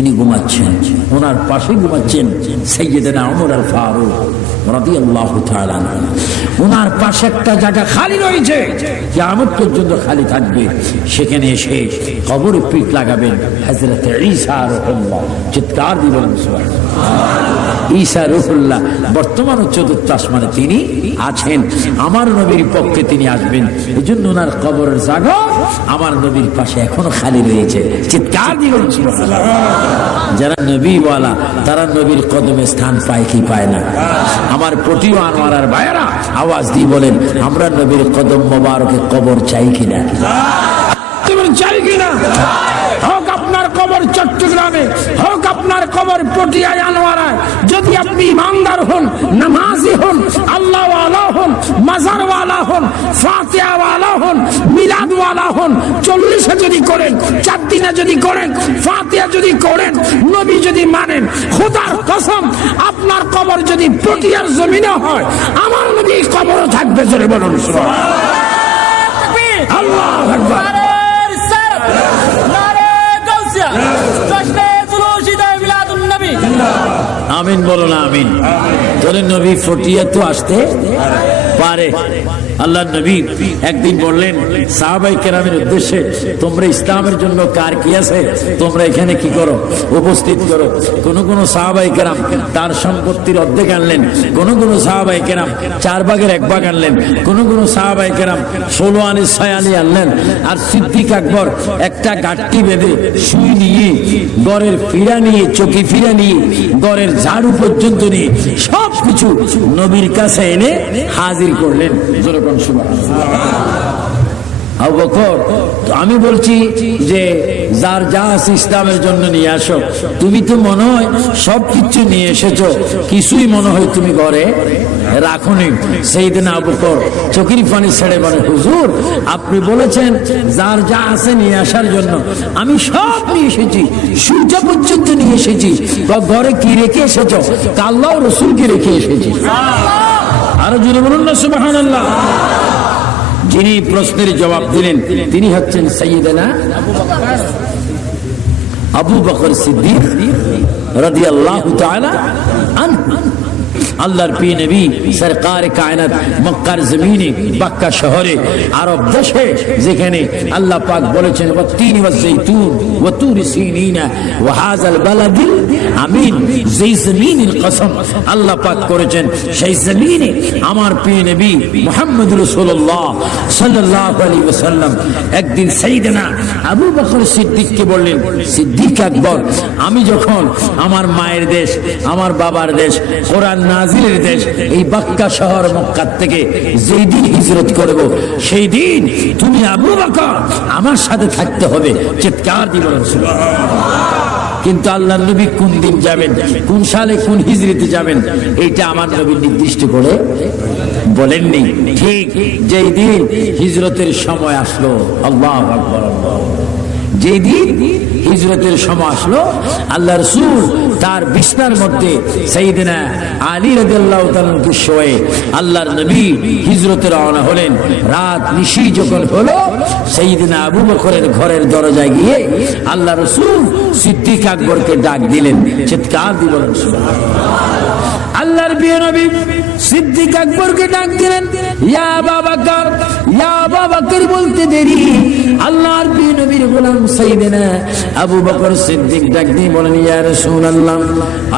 তিনি ঘুমাচ্ছেন, ওনার পাশে ঘুমাচ্ছেন সাইয়েদনা ওমর আল ফারুক রাদিয়াল্লাহু তাআলা। ওনার পাশে একটা জায়গা খালি রয়েছে, কিয়ামত পর্যন্ত খালি থাকবে। সেখানে এসে কবরে পিঠ লাগাবেন হযরত ঈসা রূহুল্লাহ। চিৎকার দিবেন সুবহানাল্লাহ। ঈসা রূহুল্লাহ বর্তমান চতুর্থ আসমানে তিনি আছেন, আমার নবীর পক্ষে তিনি আসবেন। এজন্য ওনার কবরের জায়গা আমার নবীর পাশে এখনো খালি রয়েছে। চিৎকার দিবেন সুবহানাল্লাহ। যারা নবীওয়ালা তারা নবীর কদমে স্থান পায় কি পায় না? আমার প্রিয় আনোয়ারার ভাইয়েরা আওয়াজ দিয়ে বলেন, আমরা নবীর কদম মোবারকে কবর চাই কিনা? চাই কিনা? হোক আপনার কবর চট্টগ্রামে, হোক আপনার কবর পটিয়ায় আনোয়ারায়, যদি আপনি ইমানদার হন, নামাজি হন, আল্লাহ ওয়ালা হন, মাজার ওয়ালা হন, ফাতিহা ওয়ালা হন, মিলাদ ওয়ালা হন, 40 যদি করেন, 4 দিনে যদি করেন, ফাতিহা যদি করেন, নবী যদি মানেন, খোদার কসম আপনার কবর যদি পটিয়ার জমিনে হয়, আমার নবী কবরও থাকবে। জোরে বলুন সুবহানাল্লাহ। আল্লাহু আকবার। আমিন বলো না আমিন। তোরে নবী ফটিয়া তো আসতে পারে। আল্লাহ নবী একদিন বললেন সাহাবায়ে কেরামের উদ্দেশ্যে, তোমরা ইসলামের জন্য কার কি আছে তোমরা এখানে কি করো, উপস্থিত করো। কোন কোন সাহাবায়ে কেরাম তার সম্পত্তির অর্ধেক আনলেন, কোন কোন সাহাবায়ে কেরাম 4 ভাগের 1 ভাগ আনলেন, কোন কোন সাহাবায়ে কেরাম 16 আনি 6 আনি আনলেন। আর সিদ্দিক আকবর একটা গাঁটটি বেঁধে সুই নিয়ে, গড়ের ফিরা নিয়ে, চকি ফিরা নিয়ে, গড়ের ঝাড়ু পর্যন্ত নিয়ে সব কিছু নবীর কাছে এনে হাজির করলেন। আবু বকর, আমি বলছি যে যার যা আছে ইসলামের জন্য নিয়ে আসো। তুমি তো মনে হয় সব কিছু নিয়ে এসেছো, কিছুই মনে হয় তুমি ঘরে রাখোনি। সাইয়েদনা আবু বকর চোখের পানি ছেড়ে বলে, হুজুর আপনি বলেছেন যার যা আছে নিয়ে আসার জন্য, আমি সব নিয়ে এসেছি, সূর্য পর্যন্ত নিয়ে এসেছি। ঘরে কি রেখে এসেছো? আল্লাহ রাসূলকে রেখে এসেছি। আরো জোরে বলুন না সুবহানাল্লাহ। যিনি প্রশ্নের জবাব দিলেন তিনি হচ্ছেন সাইয়েদনা আবু বকর সিদ্দিক রাদিয়াল্লাহু তাআলা আনহু। আল্লাহর প্রিয় নবী সরকার কায়নাত মক্কার জমিনে, মক্কা শহরে, আরব দেশে, যেখানে আল্লাহ পাক বলেছেন ওয়াত্তিন ওয়াজ্জাইতুন ওয়া তুরি সিনিনা ওয়া হাযাল বালাদিল আমিন, যেই জমিনের কসম আল্লাহ পাক করেছেন, সেই জমিনে আমার প্রিয় নবী মুহাম্মদ রাসূলুল্লাহ সাল্লাল্লাহু আলাইহি ওয়াসাল্লাম একদিন সাইয়েদনা আবু বকর সিদ্দিককে বললেন, সিদ্দিক আকবর, আমি যখন আমার মায়ের দেশ, আমার বাবার দেশ, কোরআন নাজিলের দেশ, এই মক্কা শহর মক্কা থেকে যেই দিন হিজরত করব, সেই দিন তুমি আবু বকর আমার সাথে থাকতে হবে। চিৎকার দিয়ে বলেন সুবহানাল্লাহ। কিন্তু আল্লাহর নবী কোন দিন যাবেন, কোন সালে, কোন হিজরতে যাবেন, এইটা আমার নবী নির্দিষ্ট করে বলেননি। ঠিক যেই দিন হিজরতের সময় আসলো, আল্লাহু আকবার, যেই দিন হিজরতের সময় আসলো, আল্লাহ রাসূল তার বিছনার মধ্যে সাইয়েদনা আলী রাদিয়াল্লাহু তাআলাকে শোয়ে আল্লাহর নবী হিজরতে রওনা হলেন। রাত নিশি যখন হলো, সাইয়েদনা আবু বকরের ঘরের দরজায় গিয়ে আল্লাহ রাসূল সিদ্দিক আকবরকে ডাক দিলেন। চিৎকার দিয়ে বলেন সুবহানাল্লাহ। আল্লাহর প্রিয় নবী সিদ্দিক আকবরকে ডাক দিলেন, ইয়া আবু বকর, ইয়া আবু বকর বলতে দেরি আল্লাহর প্রিয় নবীর গোলাম সাইয়েদনা আবু বকর সিদ্দিক ডাক দিয়ে বলেন, ইয়া রাসূলুল্লাহ।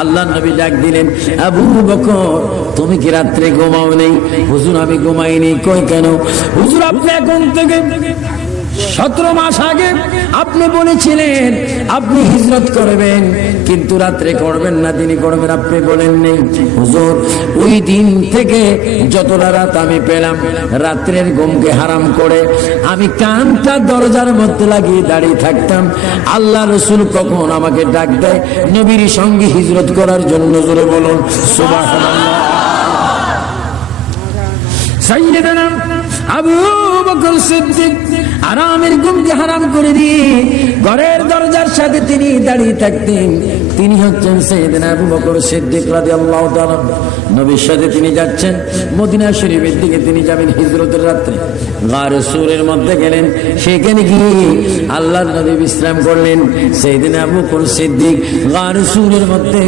আল্লাহর নবী ডাক দিলেন, আবু বকর তুমি কি রাত্রে ঘুমাও নেই? হুজুর আমি ঘুমাইনি। কই কেন? হুজুর আপনি এখন থেকে 17 মাস আগে আপনি বলেছিলেন আপনি হিজরত করবেন, কিন্তু রাত্রে করবেন না, দিনে করবেন, আপনি বলেন নেই। হুজুর ওই দিন থেকে যতটা রাত আমি পেলাম, রাত্রের ঘুমকে হারাম করে আমি কানটা দরজার মধ্যে লাগিয়ে দাঁড়িয়ে থাকতাম। আল্লাহ রাসূল কখন আমাকে ডাক দেয় নবীর সঙ্গে হিজরত করার জন্য, জোরে বলুন সুবহানাল্লাহ। সাইয়েদনা আবু বকর সিদ্দিক আরামের ঘুমকে হারাম করে দিয়ে ঘরের দরজার সাথে তিনি দাঁড়িয়ে থাকতেন। তিনি হচ্ছেন সাইয়েদনা আবু বকর সিদ্দিক রাদিয়াল্লাহু তাআলা। নবীর সাথে তিনি যাচ্ছেন মদিনা শরীফের দিকে, তিনি যাবেন হিজরতের রাত্রে। গারে সূরের মধ্যে গেলেন, সেখানে গিয়ে আল্লাহর নবী বিশ্রাম করলেন। সাইয়েদনা আবু বকর সিদ্দিক গারে সূরের মধ্যে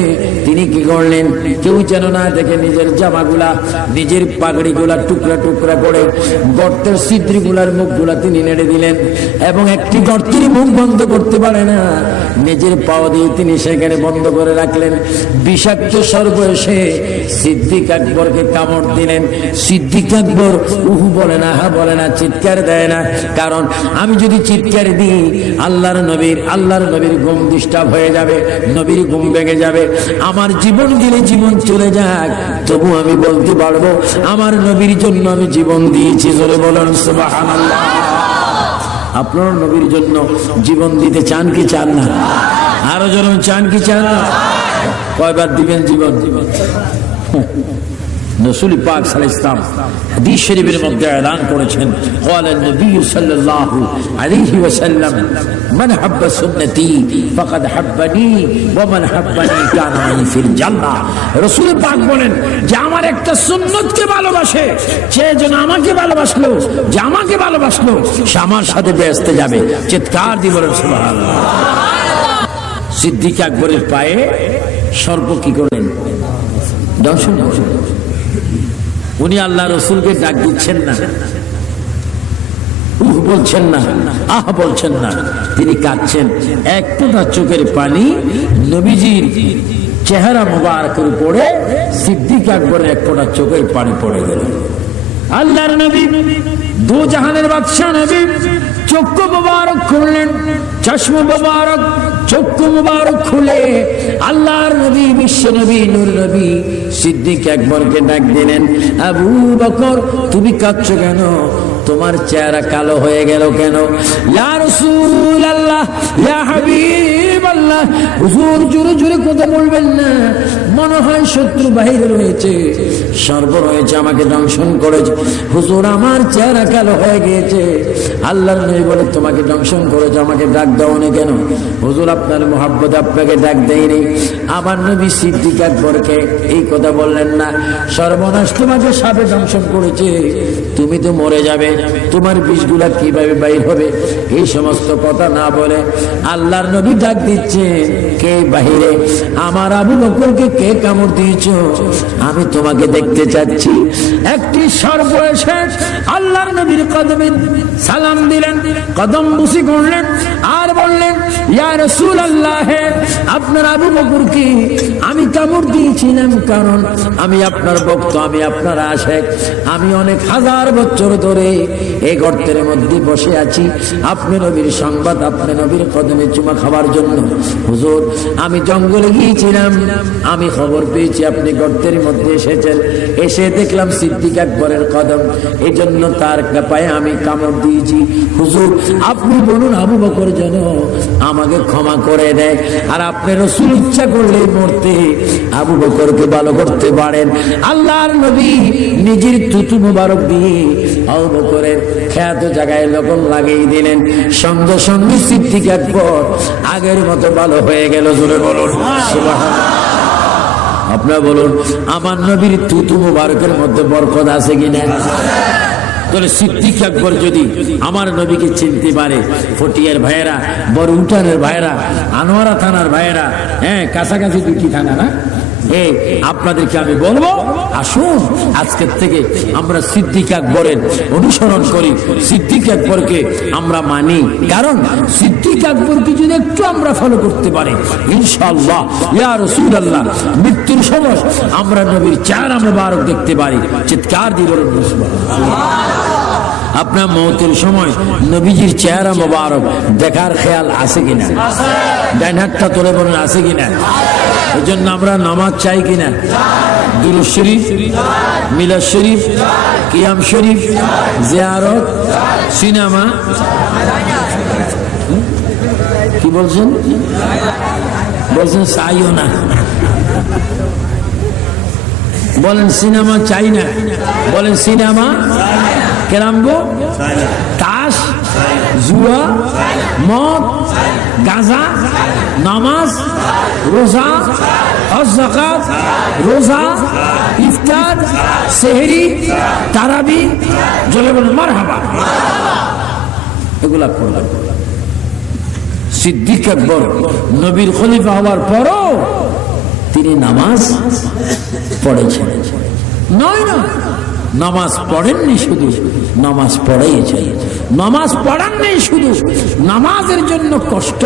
তিনি কি করলেন, কেউ যেন না দেখে নিজের জামাগুলা, নিজের পাগড়িগুলা টুকরা টুকরা করে গর্তের ছিদ্রগুলার মুখগুলা তিনি নেড়ে দিলেন, এবং একটি গর্তের মুখ বন্ধ করতে পারে না, নিজের পাও দিয়ে তিনি সেখানে বন্ধ করে রাখলেন। বিষাক্ত সর্প এসে সিদ্দিক আকবরকে কামড় দিলেন। সিদ্দিক আকবর উহু বলে না, হা বলে না, চিৎকার দেয় না, কারণ আমি যদি চিৎকার দিই আল্লাহর নবীর ঘুম ডিস্টার্ব হয়ে যাবে, নবীর ঘুম ভেঙে যাবে। আমার জীবন গেলে জীবন চলে যাক, তবু আমি বলতে পারবো আমার নবীর জন্য আমি জীবন দিয়েছি। জোরে বলেন সুবহানাল্লাহ। আপনার নবীর জন্য জীবন দিতে চান কি চান না? আরো জন চান কি চান না? কয়বার দিবেন জীবন? রাসূল পাক সাল্লাল্লাহু আলাইহি ওয়াসাল্লাম হাদিস শরীফের মধ্যে এলান করেছেন, قال النبي صلى الله عليه وسلم من حب سنتي فقد حبني ومن حبني كان معي في الجنة। রাসূল পাক বলেন যে আমার একটা সুন্নতকে ভালোবাসে, সে যেন আমাকে ভালোবাসলো, যে আমাকে ভালোবাসলো সে আমার সাথে বেহেশতে যাবে। চিৎকার দিয়ে বলেন সুবহানাল্লাহ। সিদ্দিক আকবরের পায়ে সর্প কি করলেন? দর্শন। উনি আল্লাহ রসুলকে ডাক দিচ্ছেন না, উহ বলছেন না, আহ বলছেন না, তিনি কাঁদছেন। এক ফোঁটা চোখের পানি নবীজির চেহারা মুবারকের উপরে সিদ্দিক আকবরের এক ফোঁটা চোখের পানি পড়ে গেল। আল্লাহর নবী, দু জাহানের বাদশা নবী চক্ষু মুবারক খুললেন, চশমা মুবারক, চক্ষু মুবারক খুলে আল্লাহর নবী, বিশ্ব নবী, নূর নবী সিদ্দিক আকবরকে ডাক দিলেন, আবু বকর তুমি কাঁদছো কেন? তোমার চেহারা কালো হয়ে গেল কেন? ইয়া রাসূলুল্লাহ, ইয়া হাবিবাল্লাহ, হুজুর জোরে জোরে কথা বলবেন না, মনে হয় শত্রু বাহিরে রয়েছে, সর্ব রয়েছে, আমাকে দংশন করেছে। হুজুর আমার চেহারা কালো হয়ে গিয়েছে। আল্লাহর নবী বলে তোমাকে দংশন করেছে, আমাকে ডাক দাওনি কেন? হুজুর আপনার মহব্বতে আপনাকে ডাক দেয়নি। আমার নবী সিদ্দিক আকবরকে এই কথা বললেন না, সর্বনাশ তোমাকে সাপে দংশন করেছে, তুমি তো মরে যাবে, তোমার বিষগুলা কিভাবে বাইর হবে? এই সমস্ত কথা না বলে আল্লাহর নবী ডাক দিচ্ছেন, কে বাহিরে? আমার আবু বকরকে কে কামড় দিয়েছ? আমি তোমাকে দেখতে চাচ্ছি। একটি সর্প এসে আল্লাহর নবীর কদমে সালাম দিলেন, কদম বুসি করলেন, আর বললেন, ইয়া রাসূলুল্লাহ, আপনার আবু বকরকে আমি কামড় দিয়েছিলাম, কারণ আমি আপনার ভক্ত, আমি আপনার আশিক, আমি অনেক হাজার বছর ধরে এই গর্তের মধ্যে বসে আছি আপনি নবীর সংবাদ, আপনি নবীর কদমে চুমা খাওয়ার জন্য। হুজুর আমি জঙ্গলে গিয়েছিলাম, আমি খবর পেয়েছি আপনি গর্তের মধ্যে এসেছেন, এসে দেখলাম সিদ্দিক আকবরের কদম, এই জন্য তার পায়ে আমি কামড় দিয়েছি। হুজুর আপনি বলুন আবু বকর যেন আমাকে ক্ষমা করে দেয়, আর আপনি রাসূল ইচ্ছা করলে মরতে আবু বকরকে ভালো করতে পারেন। আল্লাহর নবী নিজের থুতু মুবারক দিয়ে আবু বকরের খ্যাত জায়গায় লবণ লাগিয়ে দিলেন, সঙ্গে সঙ্গে সিদ্দিক আকবর আগের মতো ভালো হয়ে গেল। জোরে বলুন সুবহানাল্লাহ। আপনারা বলুন আমার নবীর থুতু মুবারকের মধ্যে বরকত আছে কিনা? তাহলে সিদ্দিক আকবর যদি আমার নবীকে চিনতে পারে, ফটিয়ার ভাইয়েরা, বড় উঠানের ভাইয়েরা, আনোয়ারা থানার ভাইয়েরা, হ্যাঁ কাছাকাছি দুটি থানা না, আপনাদেরকে আমি বলবো আসুন আজকের থেকে আমরা সিদ্দিক আকবরের অনুসরণ করি, সিদ্দিক আকবরকে আমরা মানি, কারণ সিদ্দিক আকবরকে যদি একটু আমরা ফলো করতে পারি ইনশাআল্লাহ ইয়া রাসূলুল্লাহ মৃত্যুর সময় আমরা নবীর চেহারা মুবারক দেখতে পারি। চিৎকার দিয়ে বলুন আপনার মওতের সময় নবীজির চেহারা মুবারক দেখার খেয়াল আছে কিনা? ডান হাতটা তুলে বলেন আছে কিনা? এই জন্য আমরা নামাজ চাই কিনা? দুরূদ শরীফ, মিলাদ শরীফ, কিয়াম শরীফ, জিয়ারত, সিনেমা, কি বলছেন? বলছেন চাইও না, বলেন সিনেমা চাই না, বলেন সিনেমা কেরামবো, তাস, জুয়া, মদ, গাঁজা, নামাজ রোজা, হজ, যাকাত, রোজা, ইফতার, সেহরি, তারাবি, জোরে বলুন মারহাবা, এগুলা করলেন। সিদ্দিক আকবর নবীর খলিফা হওয়ার পরও তিনি নামাজ পড়েছেন। নয় না, নামাজ পড়েননি, শুধু নামাজ পড়াইছেন। নামাজ পড়াননি, শুধু নামাজের জন্য কষ্ট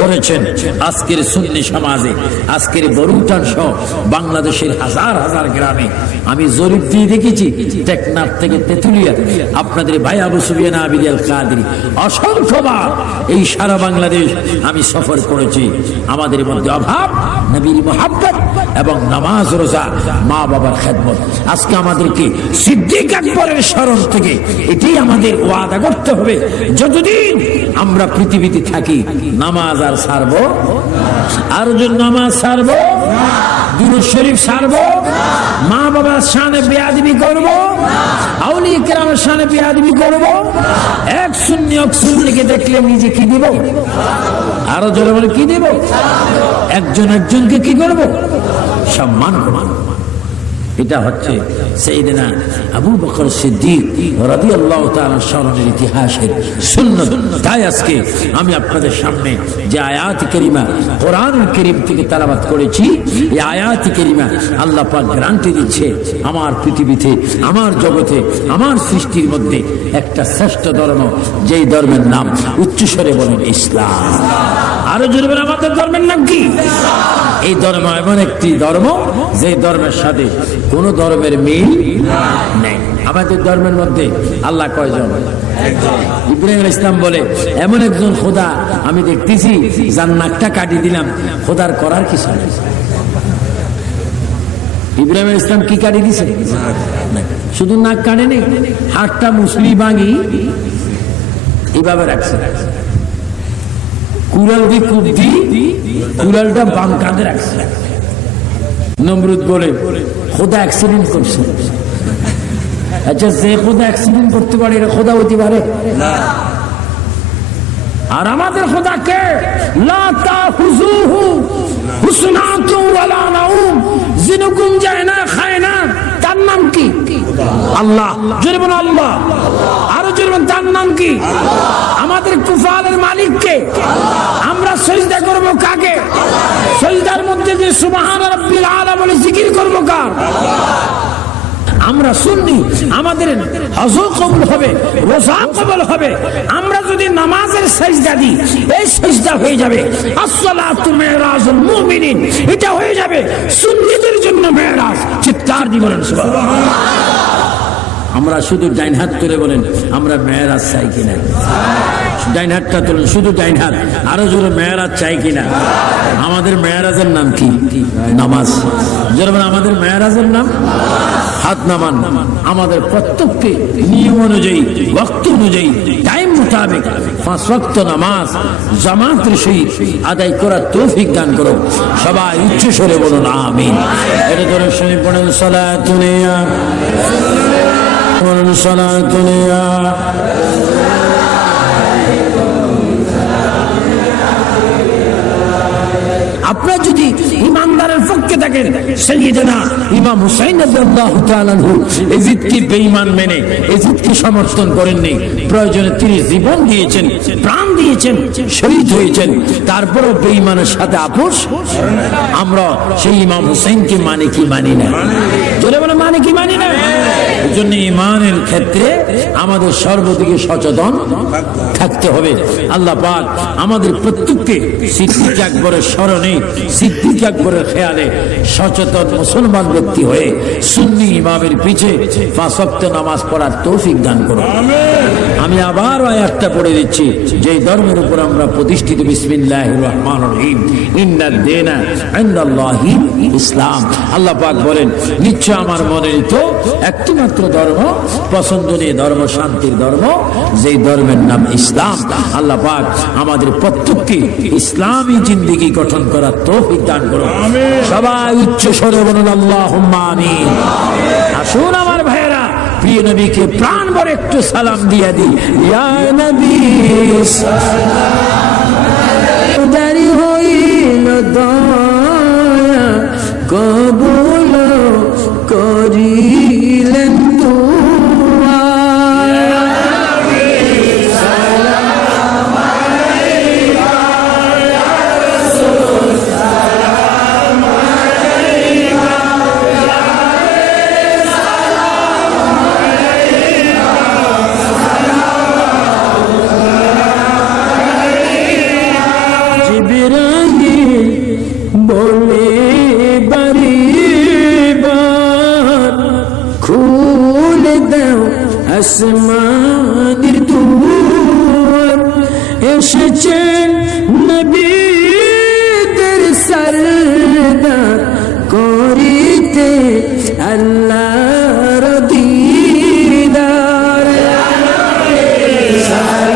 করেছেন। আজকের সুন্নি সমাজে, আজকের বরুণটান সহ বাংলাদেশের হাজার হাজার গ্রামে আমি জরিপ দিয়ে দেখেছি, টেকনাফ থেকে তেঁতুলিয়া আপনাদের ভাই আবু সুফিয়ান আবিদ আল কাদরি অসংখ্যবার এই সারা বাংলাদেশ আমি সফর করেছি। আমাদের মধ্যে অভাব নবীর মুহাব্বত এবং নামাজ, রোজা, মা বাবার খেদমত। আজকে আমাদেরকে সিদ্দিক আকবরের স্মরণ থেকে এটি আমাদের ওয়াদা করতে হবে, যতদিন আমরা পৃথিবীতে থাকি নামাজ আর ছাড়বো, আর যদি নামাজ ছাড়বো, দুরূদ শরীফ ছাড়বো, মা বাবার শানে বেয়াদবি করবো, আউলিয়া কেরামের শানে বেয়াদবি করবো। এক সুন্নিকে দেখলে নিজে কি দিব? আরো জোরে বলে কি দিব? একজন একজনকে কি করবো? সম্মান করবো। এটা হচ্ছে সাইয়েদনা আবু বকর সিদ্দিক রাদিয়াল্লাহু তাআলা স্মরণের ইতিহাসের সুন্নাত। তাই আজকে আমি আপনাদের সামনে যে আয়াত কারিমা কোরআনুল কারীম থেকে তেলাওয়াত করেছি, এই আয়াত কারিমা আল্লাহ পাক গ্যারান্টি দিচ্ছে, আমার পৃথিবীতে, আমার জগতে, আমার সৃষ্টির মধ্যে একটা শ্রেষ্ঠ ধর্ম, যেই ধর্মের নাম উচ্চস্বরে বলেন ইসলাম। আরো জোরে বলেন আমাদের ধর্মের নাম কি? এই ধর্ম এমন একটি ধর্ম যে ধর্মের সাথে কোন ধর্মের মিল নেই। আমাদের ধর্মের মধ্যে আল্লাহ কয়জন? ইব্রাহিম আলাইহিস সালাম বলে, এমন একজন খোদা আমি দেখতেছি যার নাকটা কাটি দিলাম, খোদার করার কিছু নেই। ইব্রাহিম আলাইহিস সালাম কি কাটি দিছে? শুধু নাক কাটে নেই, হাতটা মুসলি ভাঙি এইভাবে রাখছে, কুড়াল দিয়ে কুদি কুড়ালটা বাম কাঁধে রাখছে। নমরুদ বলে খোদা অ্যাক্সিডেন্ট করছে। আচ্ছা, যে খোদা অ্যাক্সিডেন্ট করতে পারে এটা খোদা হতে পারে না? আর আমাদের খোদা কে? লা তাখুযুহু হুসনাতুন ওয়ালা নাউম, জিনুকুম যায় না, খায় না, তার নাম কি? আল্লাহ। জোরে বলো আল্লাহ। আরো জোরে বলো তার নাম কি? আমাদের কুফালের মালিক কে? আমরা সিজদা করব কাকে? সিজদার মধ্যে যে সুবহান রাব্বিল আলা বলে জিকির করব কার? আমরা সুন্নি, আমাদের হজ কবুল হবে, রোজা কবুল হবে। আমরা যদি নামাজের সিজদা দিই, এই সিজদা হয়ে যাবে আসসালাতু মিরাজুল মুমিনিন, এটা হয়ে যাবে সুন্নিদের জন্য মেরাজ। চিৎকার দিয়ে বলেন সুবহানাল্লাহ। আমরা শুধু ডাইন হাত তুলে বলেন আমরা মেরাজ চাই কিনা? ডাইন হাতটা তুলেন, শুধু ডাইন হাত। আরো জোরে মেরাজ চাই কিনা? আমাদের মেরাজের নাম কি? নামাজ। যেমন আমাদের মেরাজের নাম, হাত নামান। আমাদের প্রত্যেককে নিয়ম অনুযায়ী, ওয়াক্ত অনুযায়ী, টাইম মোতাবেক 5 ওয়াক্ত নামাজ জামাতের সহিত আদায় করার তৌফিক দান করো। সবাই উচ্চ স্বরে বলুন আমিন। এটা ধরে শরীফ পড়েন সালাতুন ইয়া সালাতুন ইয়া। আপনার যদি ইমানদারের পক্ষে থাকেন, সাইয়েদনা ইমাম হুসাইন রাদিয়াল্লাহু তাআলা আনহু ইয়াজিদকে বেঈমান মেনে ইয়াজিদকে সমর্থন করেননি। প্রয়োজনে তিনি জীবন দিয়েছেন, প্রাণ দিয়েছেন, শহীদ হয়েছেন, তারপরও বেঈমানের সাথে আপোষ। আমরা সেই ইমাম হুসাইনকে মানি কি মানি না? জোরে বলে মানি কি মানি না? এজন্য ইমানের ক্ষেত্রে আমাদের সর্বদিকে সচেতন থাকতে হবে। আল্লাহ পাক আমাদের প্রত্যেককে সিদ্দিক আকবরের স্মরণে, সিদ্দিক আকবরের খেয়ালে সচেতন মুসলমান ব্যক্তি হয়ে সুন্নি ইমামের পিছে 5 ওয়াক্ত নামাজ পড়ার তৌফিক দান করুন। আমি আবার আয়াতটা পড়ে দিচ্ছি, যেই ধর্মের উপর আমরা প্রতিষ্ঠিত। বিসমিল্লাহির রহমানির রহিম। ইন্নাদ দীনা ইনদাল্লাহি ইসলাম। আল্লাহ পাক বলেন, নিশ্চয় আমার মনোনীত একটি মাত্র ধর্ম, পছন্দনীয় ধর্ম, শান্তির ধর্ম, যেই ধর্মের নাম ইসলাম। আল্লাহ পাক আমাদের প্রত্যেককে ইসলামী জিন্দেগি গঠন করার তৌফিক দান করুন। সবাই উচ্চ স্বরে বলুন আল্লাহুম্মা আমিন। আসুন আমার ভাইয়েরা, প্রিয় নবীকে প্রাণ ভরে একটু সালাম দিয়ে দিই। ইয়া নবী সালাম দারি হই খোলে বারিবার খুলে দাও আসমানের দুয়ার এসেছেন নবীদের সরদার করিতে আল্লাহর দিদার সালাম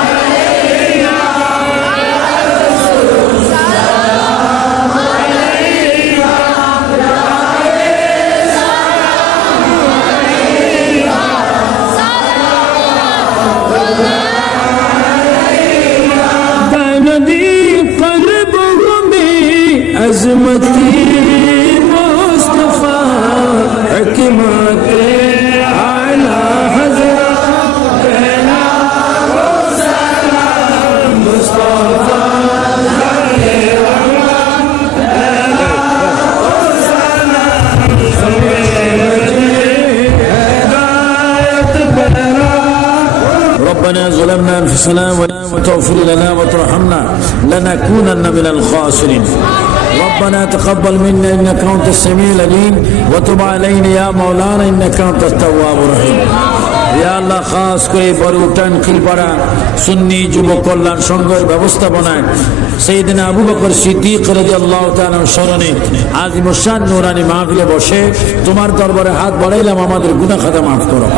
আলাইকা সালাম আলাইকা بلدي قلبه بعزمتي مصطفى حكمتي على حضرة بلا سلام مصطفى ربنا ظلمنا انفسنا وتغفر لنا وترحمنا لنكونن من الخاسرين ربنا تقبل منا انك انت السميع العليم وتب علينا يا مولانا انك انت التواب الرحيم يا الله খাস করে বড় উঠান খিলপাড়া সুন্নি যুব কল্যাণ সংঘের ব্যবস্থাপনায় সাইয়েদনা আবু বকর সিদ্দিক রাদিয়াল্লাহু তাআলা স্মরণে আজ মুশান নূরানি মাহফিলে বসে তোমার দরবারে হাত বাড়াইলাম আমাদের গুনাহ খাতা maaf করো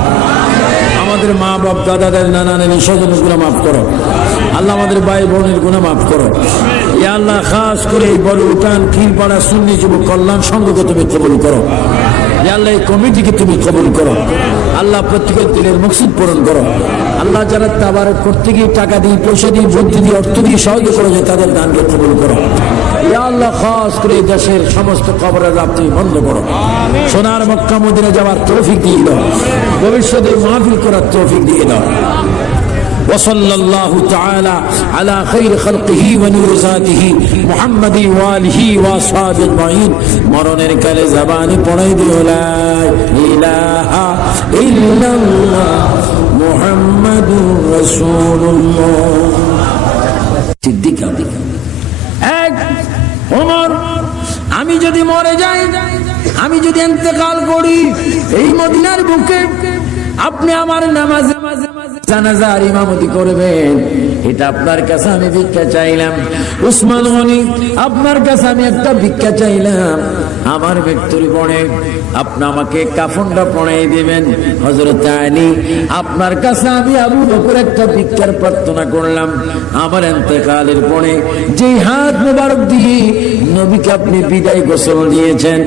আমাদের মা বাপ দাদাদের নানা নানি স্বজনের গুনাহ মাফ করো আল্লাহ আমাদের ভাই বোনের গুনাহ মাফ করো ইয়া আল্লাহ খাস করে এই বড় উঠান খিলপাড়া সুন্নি যুব কল্যাণ সংঘকে তুমি কবুল করো ইয়া আল্লাহ এই কমিটিকে তুমি কবুল করো আল্লাহ প্রত্যেকের দিলের মকসুদ পূরণ করো আল্লাহ যারা তাবারক করতে গিয়ে টাকা দিয়ে পয়সা দিয়ে বুদ্ধি দিয়ে অর্থ দিয়ে সহযোগিতা করেছে তাদের দানকে কবুল করো ইয়া আল্লাহ খাস করে দেশের সমস্ত কবরের রাত তুমি বন্ধ করো সোনার মক্কা মদিনা যাওয়ার তৌফিক দিয়ে দাও ভবিষ্যতে মাহফিল করার তৌফিক দিয়ে দাও وصلى الله تعالى على خير خلقه ونور ذاته محمد وآله وأصحابه أجمعين মরণের কালে জবানে পড়াই দিও লা ইলাহা ইল্লাল্লাহ মুহাম্মাদুর রাসূলুল্লাহ সিদ্দিক এক ওমর আমি যদি মরে যাই আমি যদি ইন্তেকাল করি এই মদিনার বুকে আপনি আমার নামাজে জানাজার ইমামতি করবেন এটা আপনার কাছে আমি ভিক্ষা চাইলাম উসমান গনি আপনার কাছে আমি একটা ভিক্ষা চাইলাম আমার মৃত্যুর পরে আপনি আমাকে কাফনটা পরাই দিবেন হযরত আলী আপনার কাছে আমি আবু বকর একটা ভিক্ষার প্রার্থনা করলাম আমার ইন্তেকালের পরে যে হাত মোবারক দিয়ে নবীকে আপনি বিদায় গোসল দিয়েছেন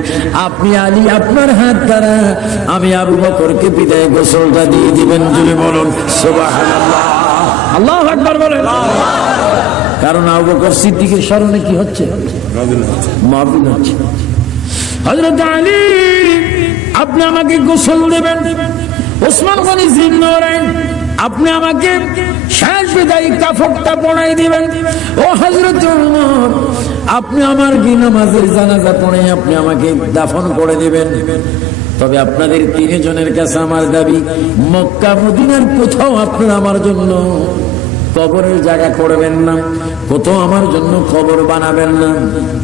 আপনি আলী আপনার হাত দ্বারা আমি আবু বকরকে বিদায় গোসলটা দিয়ে দিবেন জুড়ে বলুন সুবহানাল্লাহ আল্লাহু আকবার বলেন কারণ আবু বকর সিদ্দিকের স্মরণে কি হচ্ছে মাহফিল হচ্ছে হযরত আলী আপনি আমাকে গোসল দেবেন ওসমান গনি জিন্নৌরাইন আপনি আমাকে শেষ বিদায়ী কাফনটা পরাই দিবেন ও হযরত ওমর আপনি আমার বিনামাজের জানাজা পড়ে আপনি আমাকে দাফন করে দিবেন তবে আপনাদের তিনজনের কাছে আমার দাবি মক্কা মদিনার কোথাও আপনারা আমার জন্য কবরের জায়গা করবেন না কোথাও আমার জন্য কবর বানাবেন না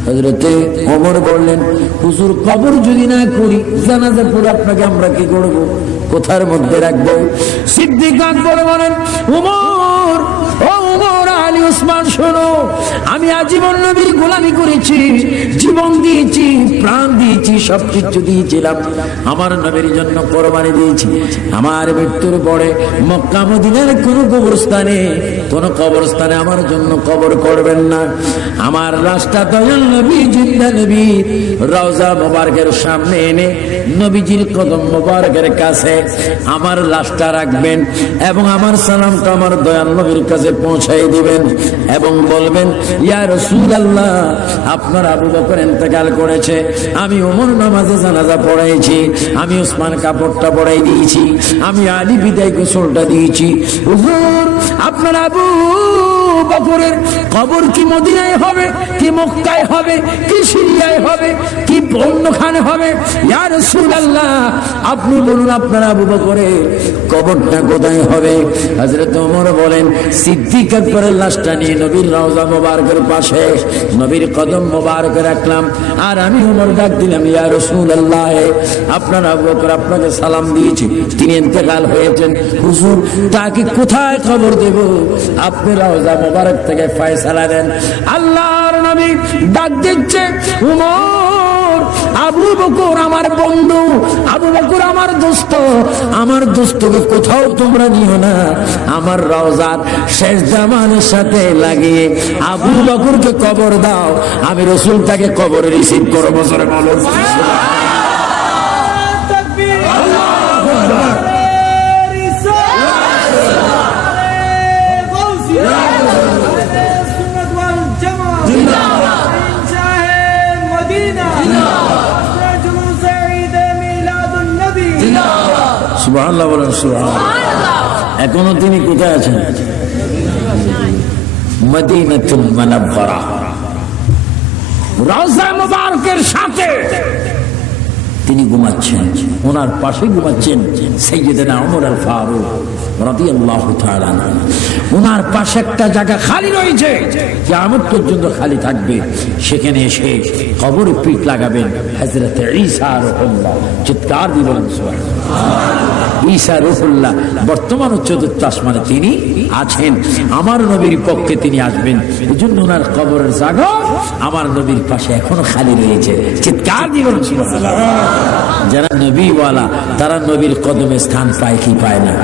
হযরতে ওমর বললেন হুজুর কবর যদি না করি জানাজা পড়ে আপনাকে আমরা কি করব কোথার মধ্যে রাখবো সিদ্দিক আকবর বলেন ওমর ও ওমর আলী ওসমান শোনো আমি আজীবন নবীর গোলামি করেছি জীবন দিয়েছি প্রাণ দিয়েছি সবকিছু দিয়েছিলাম আমার নবীর জন্য কোরবানি দিয়েছি আমার মৃত্যুর পরে মক্কা মদিনার কোন কবরস্থানে আমার জন্য কবর করবেন না আমার লাশটা দয়াল নবী জিন্দা নবী রওজা মোবারকের সামনে এনে নবীজির কদম মোবারকের কাছে আমার লাশটা রাখবেন এবং আমার সালামটা আমার দয়াল নবীর কাছে পৌঁছাই দিবেন এবং বলবেন ইয়া রাসূলুল্লাহ আপনার আবু বকর ইন্তেকাল করেছে আমি ওমর নামাজে জানাজা পড়াইছি আমি ওসমান কাপড়টা পড়াই দিয়েছি আমি আলী বিদায় গোসলটা দিয়েছি হুজুর আপনার আবু বকরের কবর কি মদিনায় হবে কি মক্কায় হবে, কি সিরিয়ায় হবে, কি অন্যখানে হবে, ইয়া রাসূলুল্লাহ আপনি বলুন আপনার আবু বকরের কবরটা কোথায় হবে? হযরত ওমর বলেন, সিদ্দিক আকবরের লাশটা নিয়ে নবীর রওজা মোবারকের পাশে নবীর কদম মোবারক রাখলাম, আর আমি ওমর ডাক দিলাম, ইয়া রাসূলুল্লাহ আপনার আবু বকর আপনাকে সালাম দিয়েছে, তিনি ইন্তেকাল হয়েছেন, হুজুর তাকে কোথায় খবর দেব? আপনি রওজা মোবারক থেকে ফয়সালা দেন। আল্লাহর নবী ডাক দিচ্ছে, ওমর আবু বকর আমার বন্ধু, আবু বকর আমার দোস্ত, আমার দোস্তকে কোথাও তোমরা নিও না, আমার রওজার শেষ জামানের সাথে লাগিয়ে আবু বকরকে কবর দাও, আমি রাসূল তাকে কবরে রিসিভ করব। বছরে বলো সুবহানাল্লাহ বলেন, সুবহানাল্লাহ। এখনো তিনি কোথায় আছেন? মদিনাতুল মুনাওয়ারা, রওজা মুবারকের সাথে তিনি ঘুমাচ্ছেন, ওনার পাশে ঘুমাচ্ছেন সাইয়েদনা ওমর আল ফারুক রাদিয়াল্লাহু তাআলা আনহু। ওনার পাশে একটা জায়গা খালি রয়েছে, কিয়ামত পর্যন্ত খালি থাকবে, সেখানে এসে কবরে পিঠ লাগাবেন হযরত ঈসা রূহুল্লাহ। চিৎকার দিয়ে বলেন সুবহানাল্লাহ। ঈসা রূহুল্লাহ বর্তমান চতুর্থ আসমানে তিনি আছেন, আমার নবীর পক্ষে তিনি আসবেন, এজন্য ওনার কবরের জায়গা আমার নবীর পাশে এখনো খালি রয়েছে। চিৎকার দিয়ে বলেন সুবহানাল্লাহ। যারা নবীওয়ালা তারা নবীর কদমে স্থান পায় কি পায় না?